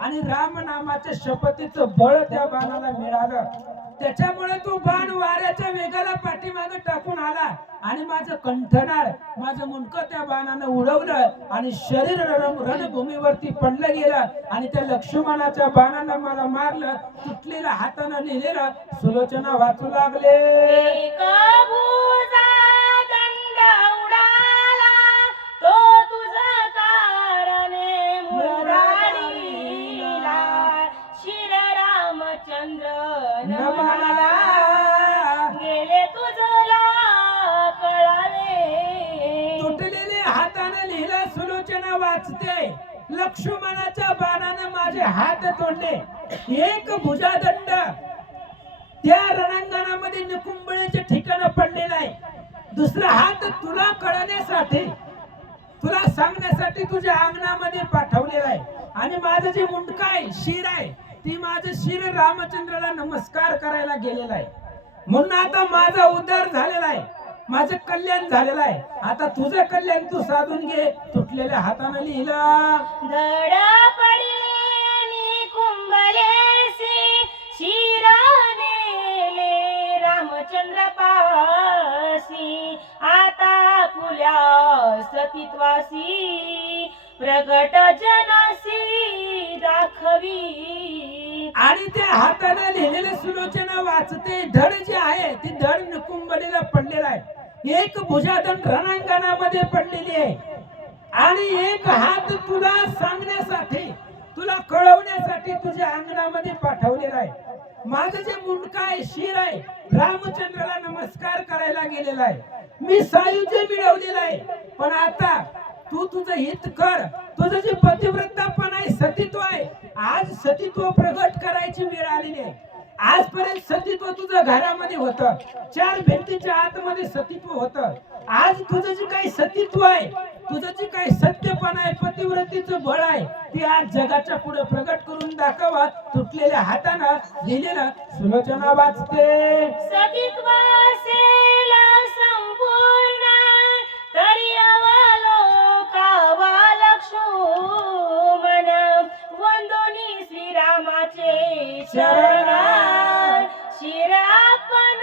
आणि राम नामाच्या शपथेचं बळ त्या बाणाला मिळालं. त्याच्यामुळे तो बाण वाऱ्याच्या वेगाला पाठीमागे टाकून आला आणि माझं कंठनाळ माझं मुंडकं त्या बाणानं उडवलं आणि शरीर रणभूमीवरती पडलं गेलं. आणि त्या लक्ष्मणाच्या बाणानं मला मारलं. तुटलेल्या हातानं लिहिलेलं सुलोचना वाचू लागले. एक भुजा दंड उडाला तो तुझं कारणे मुरारीला. शिर रामचंद्र नमला गेले तुझला कळावे. तुटलेले हातानं लिहिलं सुलोचना वाचते. लक्ष्मणाच्या बाणानं माझे हात तोडले. एक भुजादंड त्या रणांगणामध्ये निकुंबळेचे ठिकाण पडलेलं आहे. दुसरा हात तुला कळण्यासाठी तुला सांगण्यासाठी तुझ्या अंगणामध्ये पाठवलेला आहे. आणि माझं जे मुंडकं आहे शिर आहे ती माझं शिर रामचंद्राला नमस्कार करायला गेलेला आहे. म्हणून आता माझा उद्धार झालेला आहे. माझं कल्याण झालेलं आहे. आता तुझं कल्याण तू साधून घे. तुटलेल्या हाताने लिहिलं. धड पडले आणि कुंभलेसी शिरानेले रामचंद्र पासी आता फुल्या सतीत्वासी प्रगट जनासी दाखवी. आणि त्या हाताने लिहिलेले सुलोचना वाचते. धड जे आहे ती धड निकुंभलेला पडलेला आहे. एक भुजादंड रणांगणामध्ये पडलेली आहे आणि एक हात तुला सांगण्यासाठी, तुला कळवण्यासाठी तुझ्या अंगणामध्ये पाठवलेला आहे. माझं जे मुंडका आहे, शिर आहे, रामचंद्राला नमस्कार करायला गेलेला आहे. मी सायुज्य मिळवलेला आहे. पण आता तू तुझं हित कर. तुझं जे पतिव्रतापण आहे, सतीत्व आहे, आज सतीत्व प्रगट करायची वेळ आलेली आहे. आजपर्यंत सतीत्व तुझं घरामध्ये होतं, चार भिंतीच्या आतमध्ये सतीत्व होतं. आज तुझं जे काही सतीत्व आहे, तुझं जे काही सत्यपण आहे, पतिव्रतेचं बळ आहे, ते आज जगाच्या पुढे प्रगट करून दाखवा. तुटलेल्या हातानं लिहिलेलं सुलोचना वाचते. सतीत्व असेल संपूर्ण तरी अवलोकावा लक्ष्मण वंदोनी श्रीरामाचे चरण शिरापण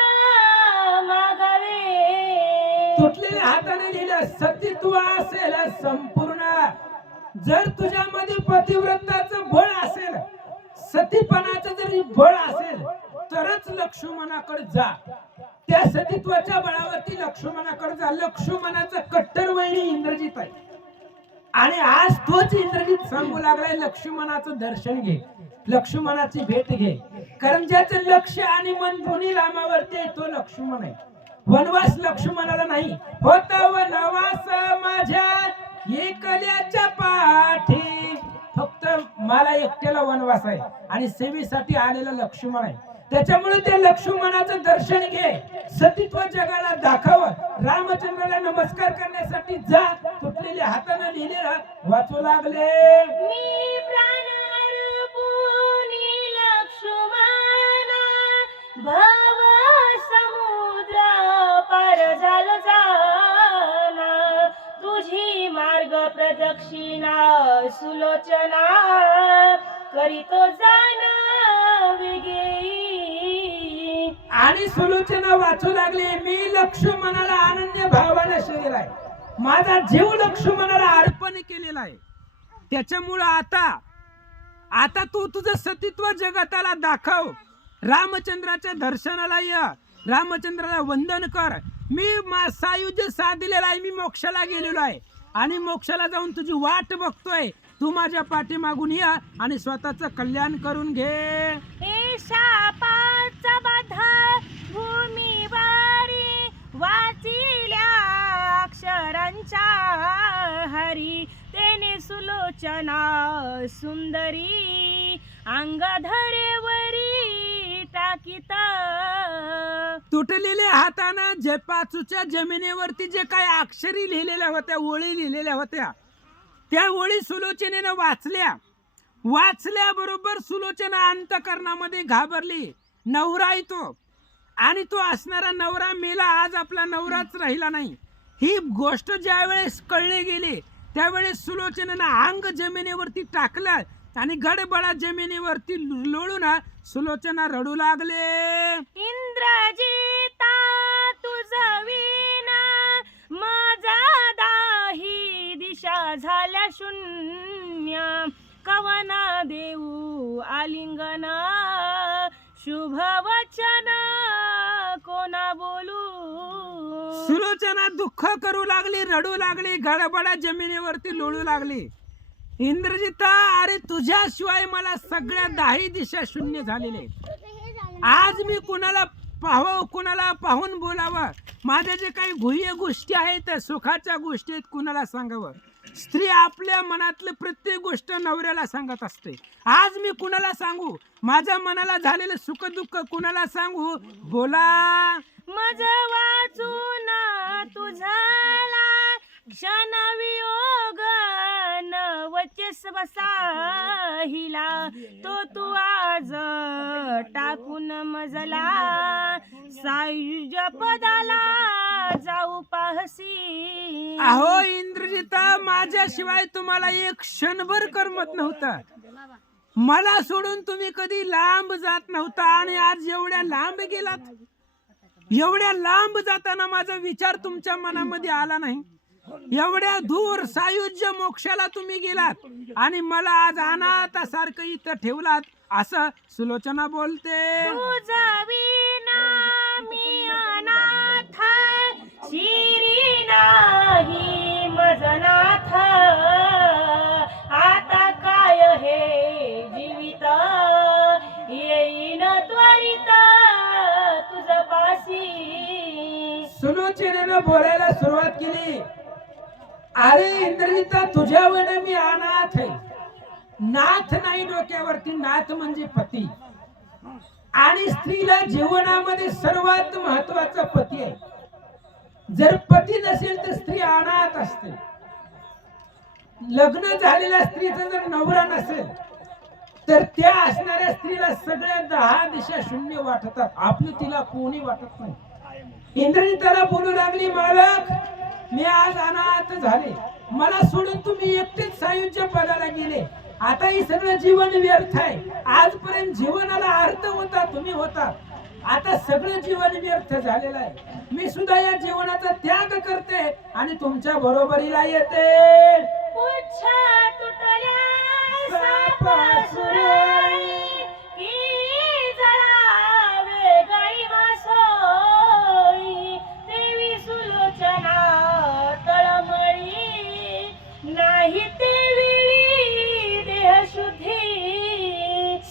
मागावे. तुटलेल्या हाताने लिहिलं सतीत्व असेल संपूर्ण. जर तुझ्यामध्ये पतिव्रताचं बळ असेल, सतीपणाचं जरी बळ असेल, तरच लक्ष्मणाकडे जा. त्या सतीत्वाच्या बळावरती लक्ष्मणाकडे जा. लक्ष्मणाचं कट्टर वैरी इंद्रजित आहे आणि आज तोच इंद्रजित सांगू लागलाय लक्ष्मणाचं दर्शन घे, लक्ष्मणाची भेट घे. कारण ज्याचं लक्ष आणि मन दोन्ही रामावरती आहे तो लक्ष्मण आहे. वनवास लक्ष्मणाला नाही होता. वनवास माझ्या एकल्याच्या पाठी. फक्त मला एकट्याला वनवास आहे आणि सेवेसाठी आलेला लक्ष्मण आहे. त्याच्यामुळे त्या लक्ष्मणाचं दर्शन घे. सतीत्व जगाला दाखव. रामचंद्राला नमस्कार करण्यासाठी जा. तुटलेल्या हाताने लिहिलेलं वाचू लागले. मी प्राण अर्पुनी लक्ष्मणा भव समुद्र पार झालो जाना तुझी मार्ग प्रदक्षिणा सुलोचना करीतो जाना वेगे. आणि सुलोचना वाचू लागले. मी लक्ष्मणाला अनन्य भावाने शरीर आहे. माझा जीव लक्ष्मणाला अर्पण केलेला आहे. त्याच्यामुळं आता तू तुझं सतीत्व जगताला दाखव. रामचंद्राच्या दर्शनाला ये. रामचंद्राला वंदन कर. मी सायुज्य साधलेला आहे. मी मोक्षाला गेलेलो आहे आणि मोक्षाला जाऊन तुझी वाट बघतोय. तू माझ्या पाठीमागून ये आणि स्वतःचं कल्याण करून घे. शापाचा बाधा भूमीवारी वाचिल्या अक्षरांच्या हरी तेने सुलोचना सुंदरी अंगधरेवरी टाकीता. तुटलेल्या हातानं जे पाचूच्या जमिनीवरती जे काही अक्षरी लिहिलेल्या होत्या, ओळी लिहिलेल्या होत्या, त्या ओळी सुलोचनेनं वाचल्याबरोबर सुलोचना अंतकरणामध्ये घाबरली. नवरा येतो आणि तो असणारा नवरा मेला. आज आपला नवराच राहिला नाही. ही गोष्ट ज्या वेळेस कळली गेली त्यावेळेस सुलोचनेनं अंग जमिनीवरती टाकलं आणि गडबडा जमिनीवरती लोळून सुलोचना रडू लागले. इंद्रजिता तुझं विना माझा दाही दिशा झाल्या शून्य कवना देऊ आलिंगन शुभ वचन कोणा बोलू. सुलोचना दुःख करू लागली, रडू लागली, गडबडा जमिनीवरती लोळू लागली. इंद्रजिता, अरे तुझ्याशिवाय मला सगळ्या दाही दिशा शून्य झालेले. आज मी कुणाला पाहावं, कुणाला पाहून बोलावं. माझ्या जे काही गुह्य गोष्टी आहेत, सुखाच्या गोष्टी आहेत, कुणाला सांगावं. स्त्री आपल्या मनातलं प्रत्येक गोष्ट नवऱ्याला सांगत असते. आज मी कुणाला सांगू? माझ्या मनाला झालेलं सुख दुःख कुणाला सांगू? बोला. मज वाचून तुझाला क्षण वियोग नवचन वर्चस्व बसाहिला तो तू आज टाकून मजला सायुज पदाला जाऊ पाहसी. अहो इंद्रजिता, माझ्याशिवाय तुम्हाला एक क्षणभर करमत नव्हतं. मला सोडून तुम्ही कधी लांब जात नव्हता आणि आज एवढ्या लांब गेलात. एवढ्या लांब जाताना माझा विचार तुमच्या मनामध्ये आला नाही. एवढ्या दूर सायुज्य मोक्षाला तुम्ही गेलात आणि मला आज अनाथासारखं इथं ठेवलात असं सुलोचना बोलते. तुझा विना मी अनाथ शिरी नाही मजनाथ. आता काय हे जीवित येईन त्वरित तुझ पासी. सुलोचनेनं बोलायला सुरुवात केली. अरे इंद्रजिता, तुझ्यावर मी अनाथ आहे. नाथ नाही डोक्यावरती, नाथ म्हणजे पती. आणि स्त्रीला जीवनामध्ये सर्वात महत्वाचा पती आहे. जर पती नसेल तर स्त्री अनाथ असते. लग्न झालेल्या स्त्रीचा जर नवरा नसेल तर त्या असणाऱ्या स्त्रीला सगळ्या 10 दिशा शून्य वाटतात. आपलं तिला कोणी वाटत नाही. इंद्रजिताला बोलू लागली, मालक मी आज अनाथ झाले. मला सोडून तुम्ही एकटेच सायुज्य पदाला गेले. आता हे सगळं जीवन व्यर्थ आहे. आजपर्यंत जीवनाला अर्थ होता, तुम्ही होता. आता सगळं जीवन व्यर्थ झालेलं आहे. मी सुद्धा या जीवनाचा त्याग करते आणि तुमच्या बरोबरीला येते. पुच्छा तुटल्या सापासुराई की जळावे गळी मासोळी. देवी सुलोचना तळमळी नाही तेवी देहशुद्धी.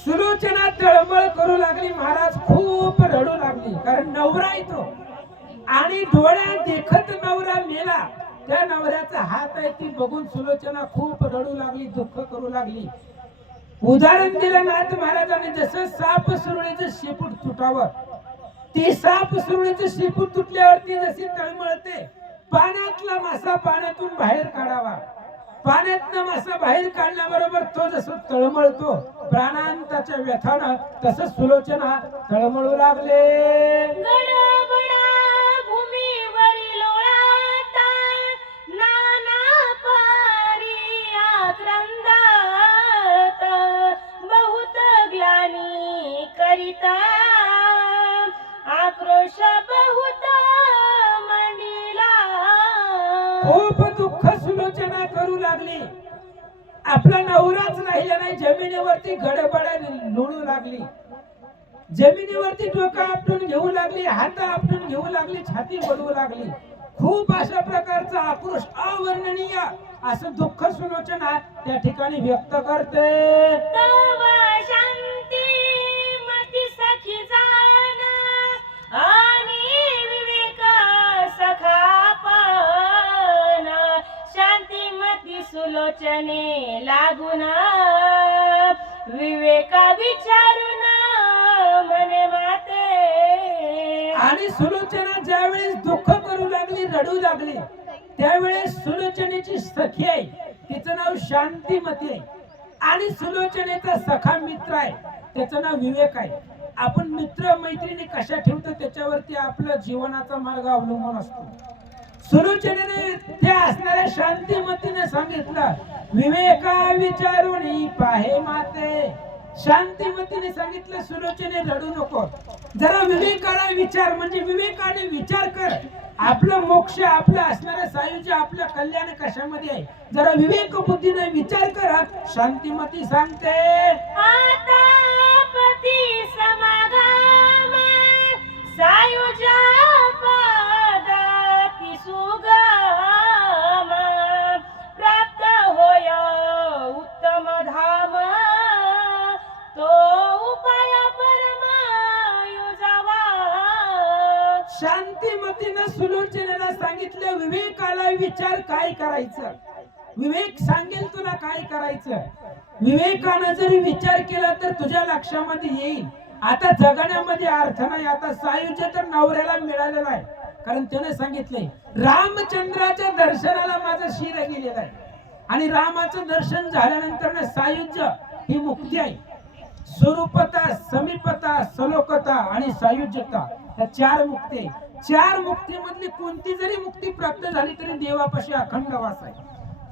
सुलोचना तळमळ करू लागली. महाराज खूप रडू लागली. कारण नवरा येतो आणि डोळ्यात देखत नवरा मेला. त्या नवऱ्याचा हात आहे ती बघून सुलोचना खूप रडू लागली, दुःख करू लागली. उदाहरण दिलं नाथ महाराजांनी, जसं साप सुरळीचं शेपूट तुटावं, ती साप सुरळीचं शेपूट तुटल्यावरती जशी तळमळते. पाण्यातला मासा पाण्यातून बाहेर काढावा. पाण्यातनं मासा बाहेर काढल्याबरोबर तो जसं तळमळतो प्राणांताच्या व्यथानं, तसं सुलोचना तळमळू लागले. गडबडा भूमीवरी लोळाता नाना पारी आक्रंदात. बहुत ग्लानी करिता आक्रोश बहुत मंडिला. खूप दुःख सुलोचना करू लागली. आपला नवराच राहिला नाही. जमिनीवरती गडबड लोळू लागली. जमिनीवरती डोकं आपटून घेऊ लागली, हात आपटून घेऊ लागली, छाती बडवू लागली. खूप अशा प्रकारचा आक्रोश अवर्णनीय असं दुःख सुलोचना त्या ठिकाणी व्यक्त करते. तव शांती मती सखी जाना आणि विवेक सखापना. शांतिमती सुलोचने लागून विवेका विचारून मने माते. आणि सुलोचना ज्यावेळेस दुःख करू लागली, रडू लागली, त्यावेळेस सुलोचनेची सखी आहे, तिचं नाव शांतिमती आहे. आणि सुलोचनेचा सखा मित्र आहे, त्याचं नाव विवेक आहे. आपण मित्र मैत्रिणी कशा ठेवतो त्याच्यावरती आपलं जीवनाचा मार्ग अवलंबून असतो. सुलोचनेने त्या असणाऱ्या शांतिमतीने सांगितलं, विवेका विचारून पाहे माते. शांतिमतीने सांगितलं, सुलोचने रडू नको, जरा विवेकाला विचार, म्हणजे विवेकाने विचार कर. आपलं मोक्ष, आपलं असणारं सायुज्य, आपलं कल्याण कशामध्ये आहे, जरा विवेक बुद्धीने विचार कर. शांतिमती सांगते, आता पती समागम सायुज्य पदाती सुगम. प्राप्त होय उत्तम धाम तो उपाय परम योजावा. शांतिमतीनं सुलोचनेला सांगितलं, विवेकाला विचार काय करायचं. विवेक सांगेल तुला काय करायचं. विवेकानं जरी विचार केला तर तुझ्या लक्षामध्ये येईल, आता जगण्यामध्ये अर्थ नाही. आता सायुज्य तर नवऱ्याला मिळालेलं आहे, कारण त्याने सांगितलंय रामचंद्राच्या दर्शनाला माझं शिर गेलेलं आहे. आणि रामाचं दर्शन झाल्यानंतर ना सायुज्य ही मुक्ती आहे. स्वरूपता, समीपता, सलोकता आणि सायुज्यता या चार मुक्ती आहे. चार मुक्तीमधली कोणती जरी मुक्ती प्राप्त झाली तरी देवापाशी अखंड वास आहे.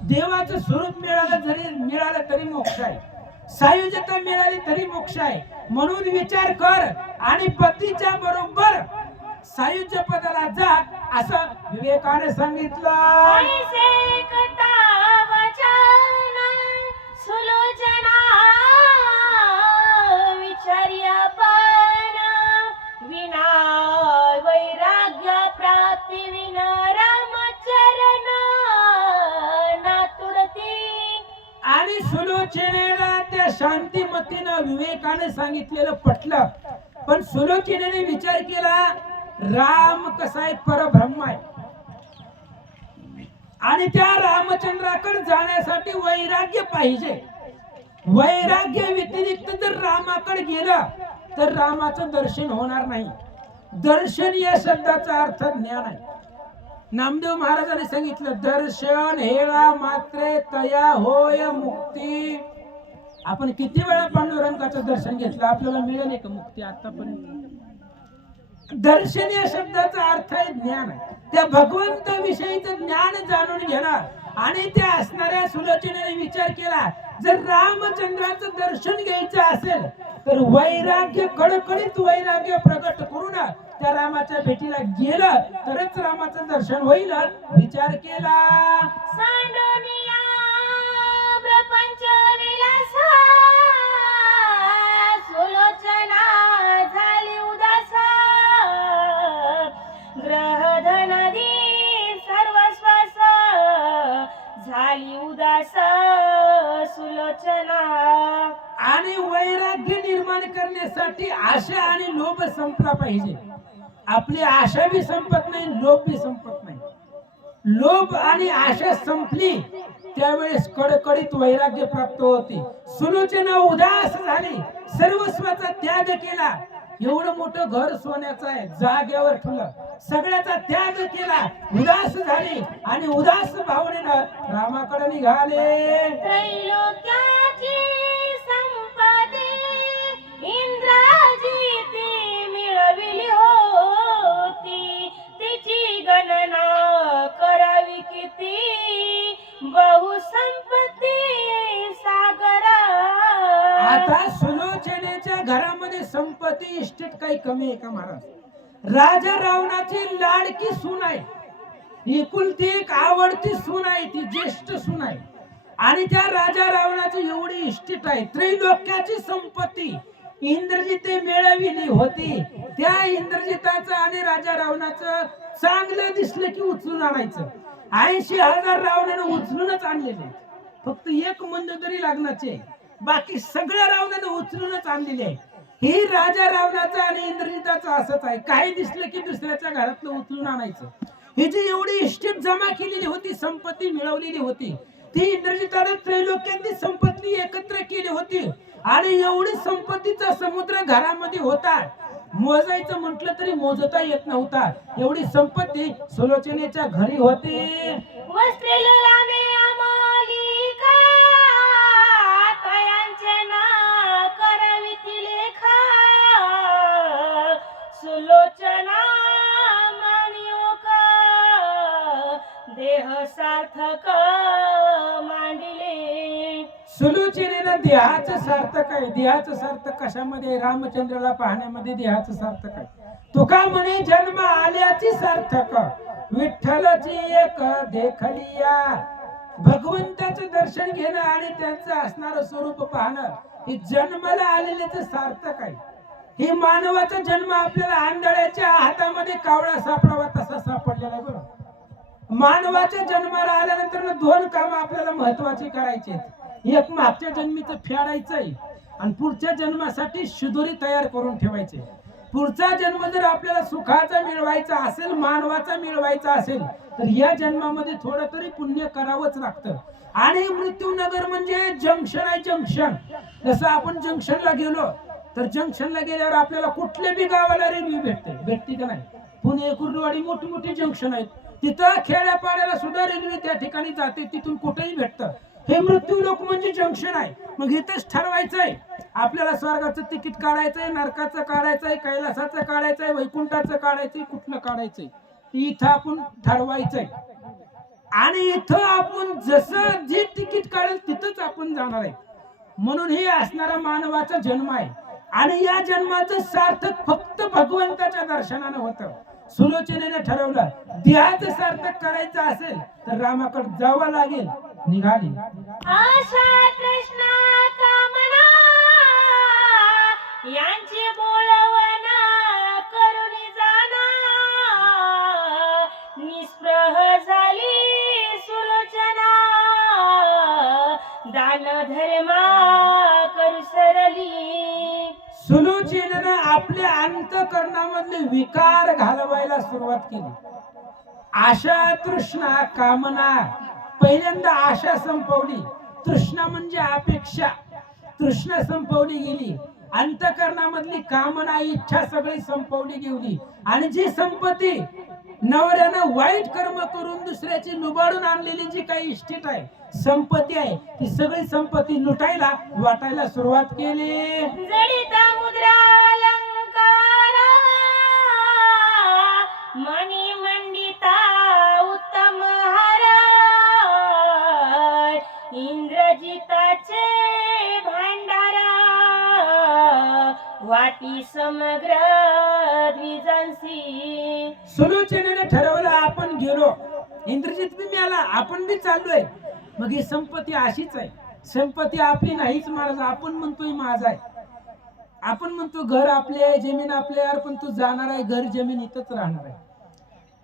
देवाचं स्वरूप मिळालं तरी मोक्ष आहे. सायुज्यता मिळाली तरी मोक्ष आहे. म्हणून विचार कर आणि पतीच्या बरोबर सायुज्य पदाला जा असं विवेकाने सांगितलं. ऐसे कथा वचन सुलोचना विचार्या पण विना वैराग्य प्राप्ती विना रामचरण नातुरती. आणि सुलोचनेला त्या शांतिमतीनं विवेकाने सांगितलेलं पटलं. पण सुलोचनेने विचार केला राम कसा आहे, परब्रह्म आहे आणि त्या रामचंद्राकडे जाण्यासाठी वैराग्य पाहिजे. वैराग्य व्यतिरिक्त जर रामाकडे गेलं तर रामाचं दर्शन होणार नाही. दर्शन या शब्दाचा अर्थ ज्ञान आहे. नामदेव महाराजांनी सांगितलं दर्शन हेला मात्रे तया होय मुक्ती. आपण किती वेळा पांडुरंगाचं दर्शन घेतलं, आपल्याला मिळेल का मुक्ती आतापर्यंत? दर्शन या शब्दाचा अर्थ आहे ज्ञान. त्या भगवंत विषयीचं ज्ञान जाणून घेणार. आणि त्या असणाऱ्या सुलोचनेने विचार केला जर रामचंद्राचं दर्शन घ्यायचं असेल तर वैराग्य, कडकडीत वैराग्य प्रकट करून त्या रामाच्या भेटीला गेलं तरच रामाचं दर्शन होईल. विचार केला सांडोनिया प्रपंच विलासा सुलोचना झाली उदासा. ग्रहधनदी सर्वस्वास झाली उदास सुलोचना. आणि वैराग्य निर्माण करण्यासाठी आशा आणि लोभ संपला पाहिजे. आपली आशा बी संपत नाही, लोभ बी संपत नाही. लोभ आणि आशा संपली त्यावेळेस कडकडीत वैराग्य प्राप्त होते. सुलोचना उदास झाली, सर्वस्वाचा त्याग केला. एवढं मोठं घर सोन्याचं आहे, जागेवर ठेवलं, सगळ्याचा त्याग केला, उदास झाली आणि उदास भावनेनं रामाकडे निघाले. त्रैलोक्याची संपत्ती इंद्राजिती मिळविली होती. तिची गणना करावी किती बहुसंपत्ती सागरा. आता सुलोचनेच्या घरामध्ये संपत्ती इस्टेट काही कमी आहे का महाराज? राजा रावणाची लाडकी सून आहे, एकुलती एक आवडती सून आहे, ती ज्येष्ठ सून आहे. आणि त्या राजा रावणाची एवढी इस्टेट आहे, त्रैलोक्याची संपत्ती इंद्रजिते मिळविली होती. त्या इंद्रजिताचं आणि राजा रावणाचं चांगलं दिसलं की उचलून आणायचं. 80,000 रावणानं उचलूनच आणलेले, फक्त एक मंदोदरी लागण्याचे, बाकी सगळ्या रावणानं उचलूनच आणलेले आहे. ही राजा रावणाचं आणि इंद्रजिताचं असंच आहे, काही दिसलं की दुसऱ्याच्या घरातलं उचलून आणायचं. ही जी एवढी इस्टेट जमा केलेली होती, संपत्ती मिळवलेली होती, ती इंद्रजिताने त्रैलोक्यातली संपत्ती एकत्र केली होती. आणि एवढी संपत्तीचा समुद्र घरामध्ये होता, मोजायचं म्हटलं तरी मोजता येत नव्हता. एवढी संपत्ती सुलोचनेच्या घरी होती. वस्त्रेललाने अमालिका तयांचे ना करविती लेखा. सुलोचना मानियोका देह सार्थक मांडिले. सुलोचनेनं देहाचं सार्थक आहे. देहाचं सार्थक कशामध्ये? रामचंद्राला पाहण्यामध्ये देहाचं सार्थक आहे. तुका म्हणे जन्म आल्याची सार्थक विठ्ठलाची एक देखलिया. भगवंताचं दर्शन घेणं आणि त्यांचं असणारं स्वरूप पाहणं हे जन्माला आलेल्याचं सार्थक आहे. ही मानवाचा जन्म आपल्याला आंधळ्याच्या हातामध्ये कावळा सापडावा तसा सापडलेला आहे. बरोबर, मानवाच्या जन्माला आल्यानंतर दोन काम आपल्याला महत्वाची करायची आहेत. एक मागच्या जन्मीचं फेडायचंय आणि पुढच्या जन्मासाठी शिदोरी तयार करून ठेवायचे. पुढचा जन्म जर आपल्याला सुखाचा मिळवायचा असेल, मानवाचा मिळवायचा असेल तर या जन्मामध्ये थोडं तरी पुण्य करावंच लागतं. आणि मृत्यूनगर म्हणजे जंक्शन आहे, जंक्शन. जसं आपण जंक्शनला गेलो तर जंक्शनला गेल्यावर आपल्याला कुठल्या बी गावाला रेल्वे भेटते का नाही? पुणे, कुर्डुवाडी मोठी मोठी जंक्शन आहेत. तिथं खेड्यापाड्याला सुद्धा रेल्वे त्या ठिकाणी जाते, तिथून कुठेही भेटतं. हे मृत्यू लोक म्हणजे जंक्शन आहे. मग इथंच ठरवायचंय आपल्याला स्वर्गाचं तिकीट काढायचंय, नरकाचं काढायचंय, कैलासाचं काढायचंय, वैकुंठाचं काढायचंय, कुठलं काढायचंय इथं आपण ठरवायचंय. आणि इथं आपण जसं जे तिकीट काढेल तिथंच आपण जाणार आहे. म्हणून हे असणारा मानवाचा जन्म आहे. आणि या जन्माचं सार्थक फक्त भगवंताच्या दर्शनानं होतं. सुलोचनेने ठरवलं देहाचं सार्थक करायचं असेल तर रामाकडे जावं लागेल. निघाली. आशा तृष्णा कामना यांची बोलवना करून जाना निस्पृह झाली सुलोचना दान धर्मा करू सरली. सुलोचनेनं आपल्या अंतःकरणामधले विकार घालवायला सुरुवात केली. आशा तृष्णा कामना, पहिल्यांदा आशा संपवली. तृष्णा म्हणजे अपेक्षा, तृष्णा संपवली गेली. अंतःकरणामधली कामना इच्छा सगळी संपवली गेली. आणि जी संपत्ती नवऱ्यानं वाईट कर्म करून दुसऱ्याची लुबाडून आणलेली जी काही इष्टिट आहे, संपत्ती आहे, ती सगळी संपत्ती लुटायला वाटायला सुरुवात केली. जडिता मुद्रा अलंकार मणी मंडिता उत्तम हार इंद्रजिताचे भांडारा वाटी समग्र द्विजांसी. सुलोचनेने ठरवलं आपण गेलो, इंद्रजित बी मिळाला, आपण बी चाललोय. मग ही संपत्ती अशीच आहे. संपत्ती आपली नाहीच महाराज. आपण म्हणतोय माझा आहे, आपण म्हणतो घर आपले आहे, जमीन आपले आहे, पण तू जाणार आहे घर जमीन इथंच राहणार आहे.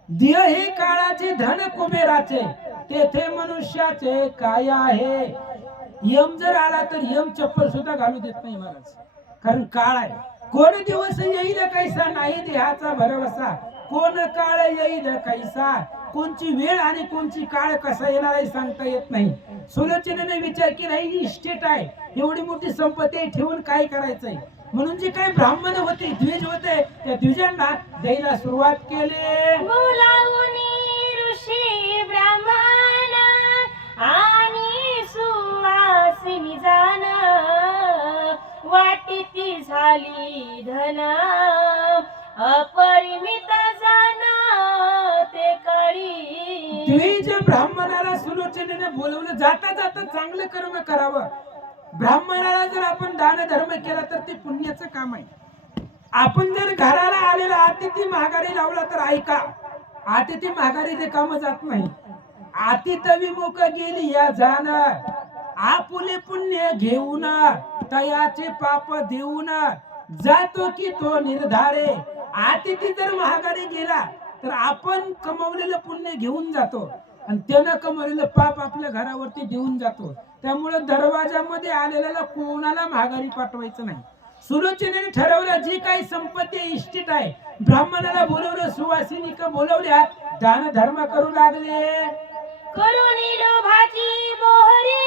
देह हे काळाचे, धन कुबेराचे, तेथे मनुष्याचे काय आहे. यम जर आला तर यम चप्पल सुद्धा घालू देत नाही महाराज, कारण काळ आहे. कोण दिवस येईल कैसा, नाही देहाचा भरवसा. कोण काळ येईल कैसा, कोणची वेळ आणि कोणची काळ कसा येणार आहे सांगता येत नाही. सुलोचनेने विचार केला ही इस्टेट आहे, एवढी मोठी संपत्ती ठेवून काय करायचंय. म्हणून जे काही ब्राह्मण होते, द्विज होते, त्या द्विजांना द्यायला सुरुवात केली. बोलावूनी ऋषी ब्राह्मण आणि सुवासिनी जाण वाटीती झाली धन अपरिमित जाण ते काळी. द्विज ब्राह्मणाला सुलोचनेने बोलवलं. जाता जाता चांगलं कर्म करावं. ब्राह्मणाला जर आपण दान धर्म केला तर ते पुण्याचं काम आहे. आपण जर घराला आलेला अतिथी माघारी लावला तर ऐका, अतिथी माघारी ते काम जात नाही. अतिथी विमुख गेली या जाण आपुले पुण्य घेऊन तयाचे पाप देऊन जातो की तो निर्धारे. अतिथी जर माघारी गेला तर आपण कमवलेलं पुण्य घेऊन जातो आणि त्यानं कमवलेलं पाप आपल्या घरावरती देऊन जातो. त्यामुळे दरवाजामध्ये आलेल्याला कोणाला माघारी पाठवायचं नाही. सुलोचनेने ठरवलं जी काही संपत्ती इष्टिट आहे, ब्राह्मणाला बोलवलं, सुवासिनी बोलवल्या, दान धर्म करू लागले. करून लोभाची बोहरी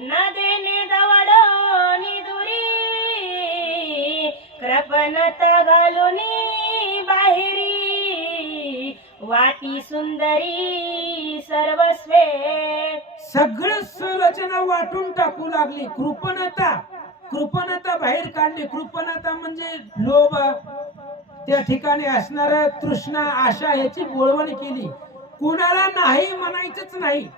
न देणे दवडोनी दुरी कृपणता घालूनी बाहेरी वाटी सुंदरी सर्वस्वे. सगळं सुलोचना वाटून टाकू लागली. कृपणता, कृपणता बाहेर काढली. कृपणता म्हणजे लोभ, त्या ठिकाणी असणार तृष्णा, आशा याची बोळवण केली. कुणाला नाही म्हणायचंच नाही.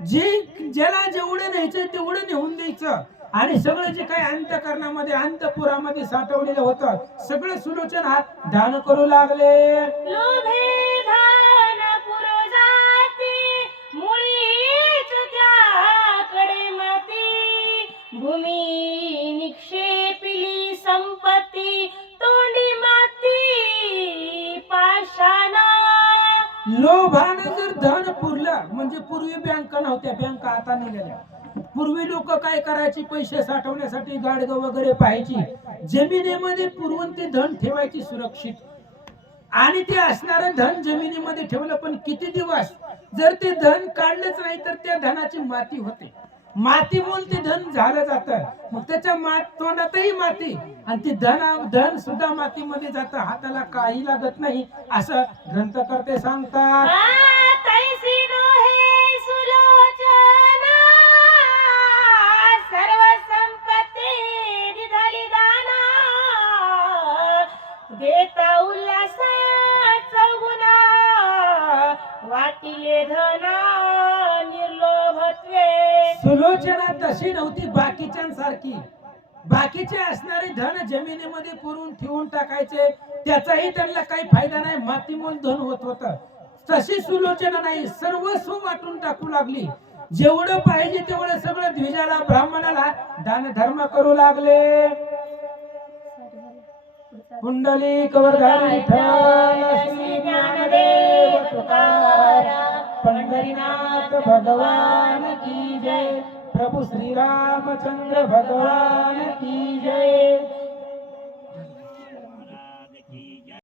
जे ज्याला जेवढं न्यायचं तेवढं नेऊन द्यायचं. आणि सगळं जे काही अंतःकरणामध्ये अंतपुरामध्ये साठवलेलं होतं सगळं सुलोचना दान करू लागले. लोभे धन पुरो जाती मुळीच त्याकडे माती भूमी निक्षेपिली संपत्ती तोंडी माती पाषाणा. लोभानं जर धन पुरलं, म्हणजे पूर्वी बँका नव्हत्या, बँका आता निघाल्या. पूर्वी लोक काय करायची, पैसे साठवण्यासाठी गाडगं वगैरे पाहायची, जमिनीमध्ये पुरवून ते धन ठेवायची सुरक्षित. आणि ते असणारं धन जमिनीमध्ये ठेवलं, पण किती दिवस जर ते धन काढलंच नाही तर त्या धनाची माती होते. माती बोलते धन झालं जातं, मग त्याच्या तोंडातही माती आणि ती धन सुद्धा मातीमध्ये जातं, हाताला काही लागत नाही असं ग्रंथकर्ते सांगतात. तैसी नोहे सुलोचना सर्व संपत्ती दिधली दाना देता उल्हासा चौगुना वाटिले धना निर्लोभत्वे. सुलोचना तशी नव्हती बाकीच्यांसारखी. बाकीचे असणारे धन जमिनीमध्ये पुरून ठेवून टाकायचे, त्याचाही त्यांना काही फायदा नाही, मातीमोल धन होत होतं. तशी सुलोचना नाही, सर्वस्व वाटून टाकू लागली. जेवढं पाहिजे तेवढं सगळं द्विजाला ब्राह्मणाला दान धर्म करू लागले. पुंडलिक वरधारी विठ्ठल श्री ज्ञानदेव तुकाराम पंढरीनाथ भगवान की जय. प्रभु श्री रामचंद्र भगवान की जय.